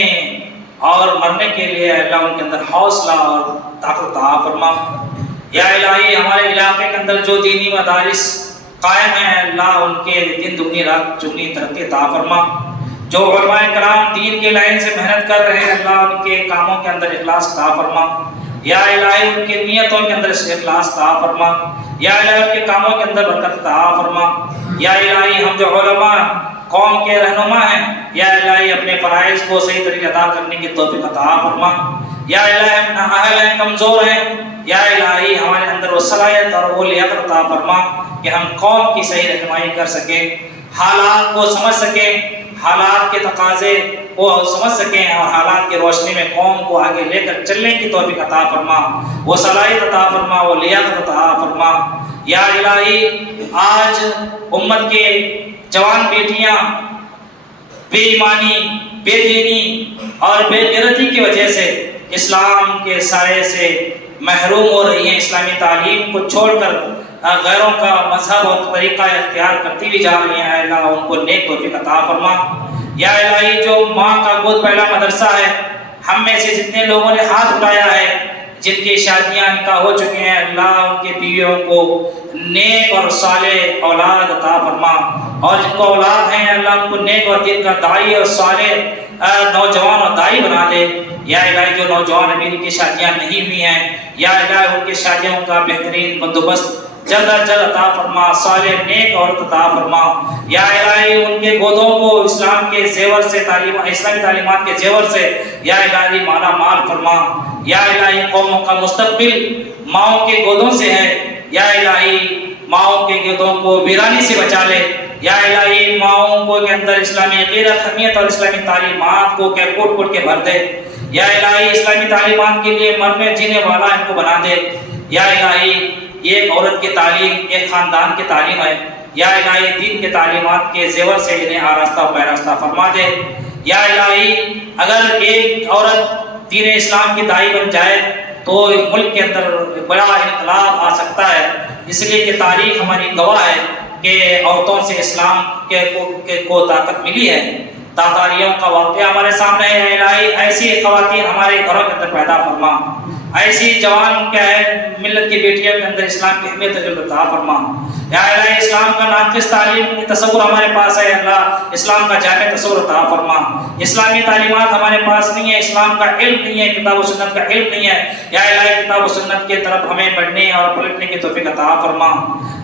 اور مرنے کے لیے اللہ ان کے اندر حوصلہ اور طاقت عطا فرما۔ یا الہی ہمارے علاقے کے اندر جو دینی مدارس قائم ہیں، اللہ ان کے دن دگنی رات چگنی ترقی عطا فرما۔ جو علماء کرام دین کے لائن سے محنت کر رہے ہیں، اللہ ان کے کاموں کے اندر اخلاص عطا فرما۔ یا الہی ان کی نیتوں کے اندر اخلاص عطا فرما۔ یا الہی ان کے کاموں کے اندر برکت عطا فرما۔ یا الہی ہم جو علماء قوم کے رہنما ہیں، یا الہی اپنے فرائض کو صحیح طریقے ادا کرنے کی توفیق عطا فرما۔ یا الہی ہم نااہل ہیں، کمزور ہیں، یا الہی ہمارے اندر وہ صلاحیت اور وہ لیاقت عطا فرما کہ ہم قوم کی صحیح رہنمائی کر سکیں، حالات کو سمجھ سکیں، حالات کے تقاضے کو سمجھ سکیں اور حالات کی روشنی میں قوم کو آگے لے کر چلنے کی توفیق عطا فرما، وہ صلاحیت عطا فرما، وہ لیاقت عطا فرما۔ یا الہی آج امت کے جوان بیٹیاں بے ایمانی، بے دینی اور بے غیرتی کی وجہ سے اسلام کے سائے سے محروم ہو رہی ہیں، اسلامی تعلیم کو چھوڑ کر غیروں کا مذہب اور طریقہ اختیار کرتی ہوئی جا رہی ہیں، اللہ ان کو نیک توفیق عطا فرما۔ یا الہی جو ماں کا گود پہلا مدرسہ ہے، ہم میں سے جتنے لوگوں نے ہاتھ اٹھایا ہے، جن کی شادیاں نکاح ہو چکے ہیں، اللہ ان کے بیویوں کو نیک اور صالح اولاد عطا فرما، اور جن کو اولاد ہیں اللہ ان کو نیک اور دین کا داعی اور صالح نوجوان اور داعی بنا دے۔ یا الہی جو نوجوان ابھی ان کی شادیاں نہیں ہوئی ہیں، یا الہی ان کی شادیوں کا بہترین بندوبست جلد از جلد عطا فرما، صالح نیک عورت عطا فرما۔ یا الہی ان کے گودوں کو اسلام کے زیور سے، اسلامی تعلیمات کے زیور سے یا الہی مالا مال فرما۔ یا الہی قوموں کا مستقبل ماؤں کے گودوں سے ہے، یا الہی ماؤں کے گودوں کو ویرانی سے بچا لے۔ یا الہی ماؤں کو کے اندر اسلامی غیرت، حمیت اور اسلامی تعلیمات کو کوٹ کوٹ کے بھر دے۔ یا الہی اسلامی تعلیمات کے لیے مرنے جینے والا ان کو بنا دے۔ یا الہی ایک عورت کی تعلیم ایک خاندان کی تعلیم ہے، یا الہی دین کے تعلیمات کے زیور سے انہیں آراستہ و پیراستہ فرما دے۔ یا الہی اگر ایک عورت دین اسلام کی داعی بن جائے تو ملک کے اندر بڑا انقلاب آ سکتا ہے، اس لیے کہ تاریخ ہماری گواہ ہے کہ عورتوں سے اسلام کو طاقت ملی ہے۔ تاتاریوں کا واقعہ ہمارے سامنے ہے، الہی ایسی خواتین ہمارے گھروں کے اندر پیدا فرما، ایسی جوان کیا ہے ملت کی بیٹیوں کے اندر اسلام کی اہمیت عطا فرما۔ یا الہی اسلام کا ناقص تعلیم کی تصور ہمارے پاس ہے، اللہ اسلام کا جامع تصور عطا فرما۔ اسلامی تعلیمات ہمارے پاس نہیں ہے، اسلام کا علم نہیں ہے، کتاب و سنت کا علم نہیں ہے، یا الہی کتاب و سنت کی طرف ہمیں بڑھنے اور پلٹنے کی توفیق عطا فرما۔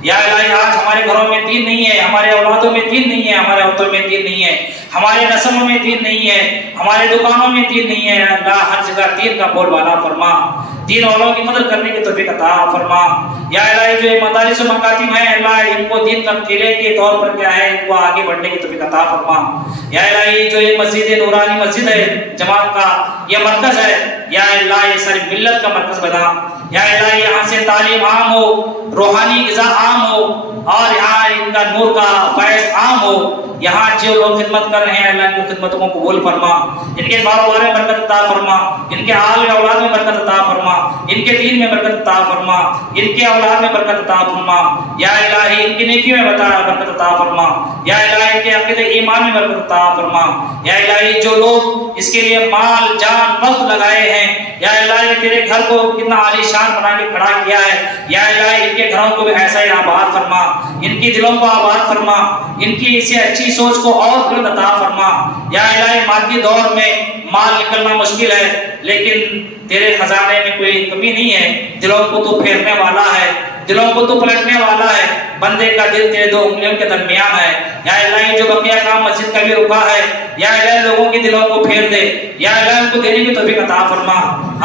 یا الہی آج ہمارے گھروں میں دین نہیں ہے، ہمارے اولادوں میں دین نہیں ہے، ہمارے عورتوں میں دین نہیں ہے، ہمارے نسلوں میں دین نہیں ہے، ہمارے دکانوں میں دین نہیں ہے، اللہ ہر جگہ دین کا بول بالا فرما، دین والوں کی مدد کرنے کی توفیق عطا فرما۔ یا الہی جو مدارس و مکاتب ہیں اللہ ان کو دین کا قلعے کے طور پر کیا ہے ان کو آگے بڑھنے کی توفیق عطا فرما۔ یا الہی جو یہ مسجد نورانی مسجد ہے جماعت کا یہ مرکز ہے، یا اللہ یہ ساری ملت کا مرکز بنا۔ یا الہی یہاں سے تعلیم عام ہو، روحانی غذا عام ہو، اور یہاں ان کا نور کا فیض عام ہو۔ یہاں جو لوگ خدمت کر رہے ہیں اللہ ان کی خدمتوں کو قبول فرما، ان کے کاروبار میں برکت عطا فرما، ان کے آل و اولاد میں برکت عطا فرما، ان کے دین میں برکت عطا فرما، ان کے اولاد میں برکت عطا فرما۔ یا الہی ان کی نیکی میں برکت عطا فرما، یا الہی ان کے عقیدہ ایمان میں برکت عطا فرما۔ یا الہی جو لوگ اس کے لیے مال جان وقت لگائے ہیں، یا الہی تیرے گھر کو کتنا عالی نشان بنا کے کھڑا کیا ہے، یا الہی ان کے گھروں کو بھی ایسا ہی آباد فرما، ان کی دلوں کو آباد فرما، ان کی اسے اچھی سوچ کو اور بلند عطا فرما۔ یا الہی مادی دور میں مال نکلنا مشکل ہے، لیکن تیرے خزانے میں کوئی کمی نہیں ہے، دلوں کو تو پھیرنے والا ہے، دلوں کو تو پلٹنے والا ہے، بندے کا دل تیرے دو انگلیوں کے درمیان ہے۔ یا الہی جو بقیہ کام مسجد کا بھی رکا ہے، یا الہی لوگوں کے دلوں کو پھیر دے، یا الہی ان کو دینے کی توفیق عطا فرما،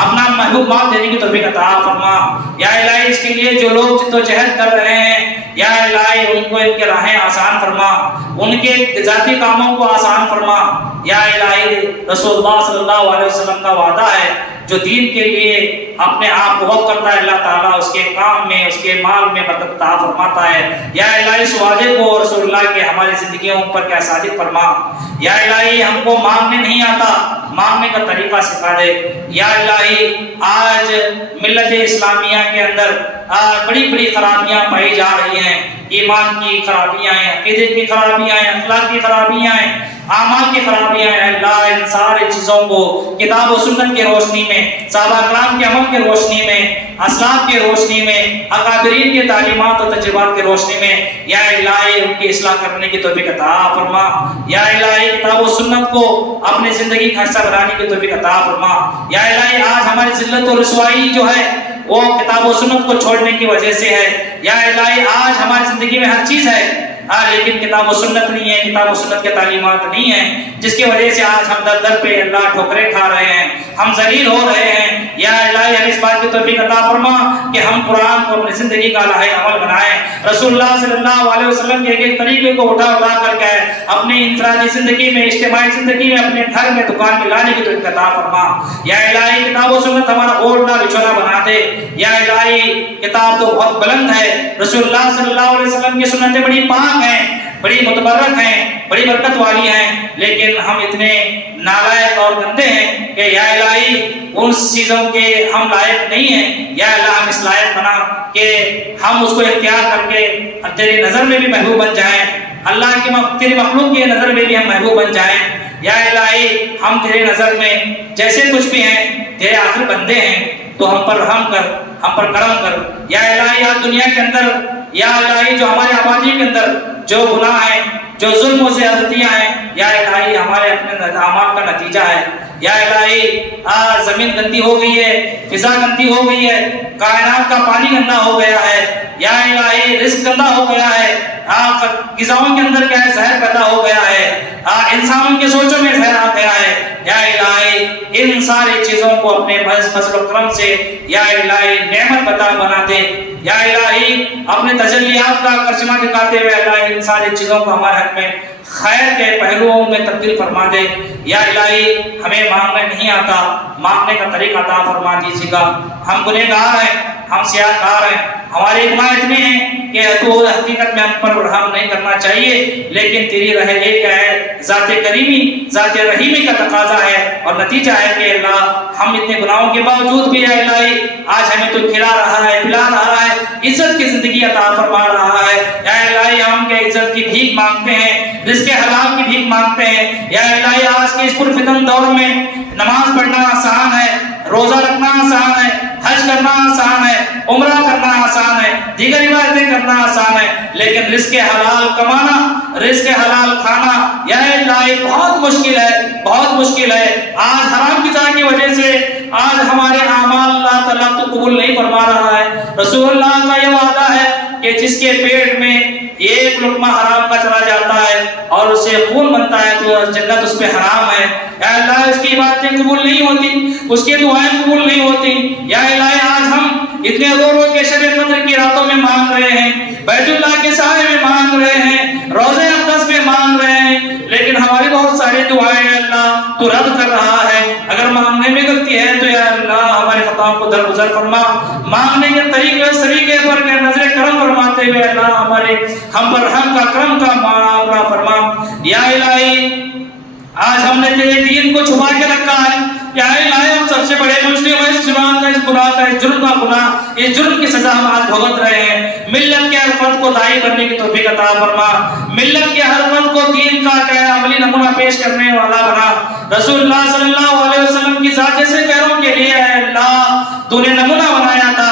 اپنا محبوب مال دینے کی توفیق عطا فرما۔ یا الہی اس کے لیے جو لوگ جد و جہد کر رہے ہیں، یا الہی ان کو ان کے راہیں آسان فرما، ان کے ذاتی کاموں کو آسان فرما۔ یا الہی رسول اللہ صلی اللہ علیہ وسلم کا وعدہ ہے، جو دین کے لیے اپنے آپ کو وقف کرتا ہے، اللہ تعالیٰ اس کے کام میں، اس کے مال میں برکت عطا فرماتا ہے۔ یا الہی اس وعدے کو رسول اللہ کے ہماری زندگیوں پر کیا صادق فرما۔ یا الہی ہم کو مانگنے نہیں آتا، مانگنے کا طریقہ سکھا دے۔ یا الہی آج ملت اسلامیہ کے اندر بڑی بڑی خرابیاں پائی جا رہی ہیں، ایمان کی خرابیاں ہیں، عقیدے کی خرابیاں ہیں، اخلاق کی خرابیاں ہیں، اعمال کی خرابیاں ہیں۔ اللہ ان ساری چیزوں کو کتاب و سنت کی روشنی میں، صحابہ کرام کے عمل کی روشنی میں، اسلاف کی روشنی میں، اکابرین کی تعلیمات و تجربات کی روشنی میں، یا الہی ان کی اصلاح کرنے کی توفیق عطا فرما۔ یا الہی کتاب و سنت کو اپنی زندگی کا حصہ بنانے کی توفیق عطا فرما۔ یا الہی آج ہماری ذلت و رسوائی جو ہے وہ کتاب و سنت کو چھوڑنے کی وجہ سے ہے۔ یا الہی آج ہماری زندگی میں ہر چیز ہے، لیکن کتاب و سنت نہیں ہے، کتاب و سنت کے تعلیمات نہیں ہیں، جس کی وجہ سے آج ہم در در پہ اللہ ٹھوکریں کھا رہے ہیں، ہم ذلیل ہو رہے ہیں۔ یا الہی ہم اس بات کی توفیق عطا فرما کہ ہم قرآن کو اپنی زندگی کا لائحہ عمل بنائیں، رسول اللہ صلی اللہ علیہ وسلم کے ایک ایک طریقے کو اٹھا کر کے اپنی انفرادی زندگی میں، اجتماعی زندگی میں، اپنے گھر میں، دکان میں لانے کی توفیق عطا فرما۔ یا الہی کتاب و سنت ہمارا اوڑھنا بچھونا بنا دے۔ یا الہی کتاب تو بہت بلند ہے، رسول اللہ صلی اللہ علیہ وسلم کی سنتیں بڑی پاک ہیں، بڑی متبرک ہیں، بڑی برکت والی ہیں، لیکن ہم اتنے نالائق اور گندے ہیں کہ یا الہی ان چیزوں کے ہم لائق نہیں ہیں۔ یا اللہ ہم اس لائق بنا کہ ہم اس کو اختیار کر کے تیری نظر میں بھی محبوب بن جائیں، اللہ کی تیری مخلوق کی نظر میں بھی ہم محبوب بن جائیں۔ یا الہی ہم تیرے نظر میں جیسے کچھ بھی ہیں، تیرے آخر بندے ہیں، تو ہم پر رحم کر، ہم پر کرم کر۔ یا الہی آج دنیا کے اندر، یا الہی جو ہماری آبادی کے اندر جو گناہ ہیں، جو ظلم و زیادتیاں ہیں، یا الہی ہمارے اپنے اعمال کا نتیجہ ہے۔ یا الہی زمین گندی ہو گئی ہے، فضا گندی ہو گئی ہے، کائنات کا پانی گندا ہو گیا ہے، یا الہی رزق گندا ہو گیا ہے، غذاؤں کے اندر کیا ہے زہر پیدا ہو گیا ہے، انسانوں کے سوچوں میں زہر آ گیا ہے۔ یا الہی ان ساری چیزوں کو اپنے فضل و کرم سے یا الہی نعمت بنا دے۔ یا الہی اپنے تجلیات کا کرشمہ دکھاتے ہوئے اللہ ان ساری چیزوں کو ہمارے حق میں خیر کے پہلوؤں میں تبدیل فرما دے۔ یا الہی ہمیں مانگنے نہیں آتا، مانگنے کا طریقہ عطا فرما دیجیے گا۔ ہم گنہگار ہیں، ہم سیاہکار ہیں، ہمارے گناہ اتنے ہیں کہ تو حقیقت میں ہم پر رحم نہیں کرنا چاہیے، لیکن تیری رہ ایک ہے، ذات کریمی، ذات رحیمی کا تقاضا ہے، اور نتیجہ ہے کہ اللہ ہم اتنے گناہوں کے باوجود بھی یا الہی آج ہمیں تو کھلا رہا ہے، پلا رہا ہے، عزت کی زندگی عطا فرما رہا ہے۔ یا الہی ہم کے عزت کی بھیک مانگتے ہیں، رزق حلال کی بھیک مانگتے ہیں۔ یا الہی آج کے اس پرفتن دور میں نماز پڑھنا آسان ہے، روزہ رکھنا آسان ہے، حج کرنا آسان ہے، عمرہ کرنا آسان ہے، دیگر عبادتیں کرنا آسان ہے، لیکن رزق حلال کمانا، رزق حلال کھانا یا الہی بہت مشکل ہے، بہت مشکل ہے۔ آج حرام غذا کی وجہ سے آج ہمارے اعمال اللہ تعالیٰ تو قبول نہیں فرما رہا ہے۔ رسول اللہ کا یہ وعدہ ہے کہ جس کے پیٹ میں ایک لقمہ حرام کا چلا جاتا ہے اور اسے خون بنتا ہے تو جنت اس پہ حرام ہے۔ یا اللہ اس کی باتیں قبول نہیں ہوتی، اس کی دعائیں قبول نہیں ہوتی۔ یا الہی آج ہم اتنے رو رو کے شب قدر کی راتوں میں مانگ رہے ہیں، بیت اللہ کے سائے میں مانگ رہے ہیں، روزے اقدس میں مانگ رہے ہیں، لیکن ہماری بہت ساری دعائیں اللہ تو رد کر رہا ہے۔ اگر مانگنے میں غلطی ہے تو یا اللہ ہمارے خطاؤں کو درگزر فرما، مانگنے کے طریقے پر نظر کرم فرماتے ہوئے اللہ ہم پر رحم کا کرم کا معاملہ فرما۔ یا الہی آج ہم نے تیرے دین کو چھپا کے رکھا ہے، یا الہی ہم سب سے بڑے مجرم ہیں، اس جرم کا، اس گناہ کا، اس جرم کا گناہ، اس جرم کی سزا ہم آج بھگت رہے ہیں۔ ملت کے ہر فرد کو داعی بننے کی توفیق عطا فرما، ملت کے ہر فرد کو دین کا کیا عملی نمونہ پیش کرنے والا بنا۔ رسول اللہ صلی اللہ علیہ وسلم کی ذات جیسے پیروں کے لیے اے اللہ تو نے نمونہ بنایا تھا،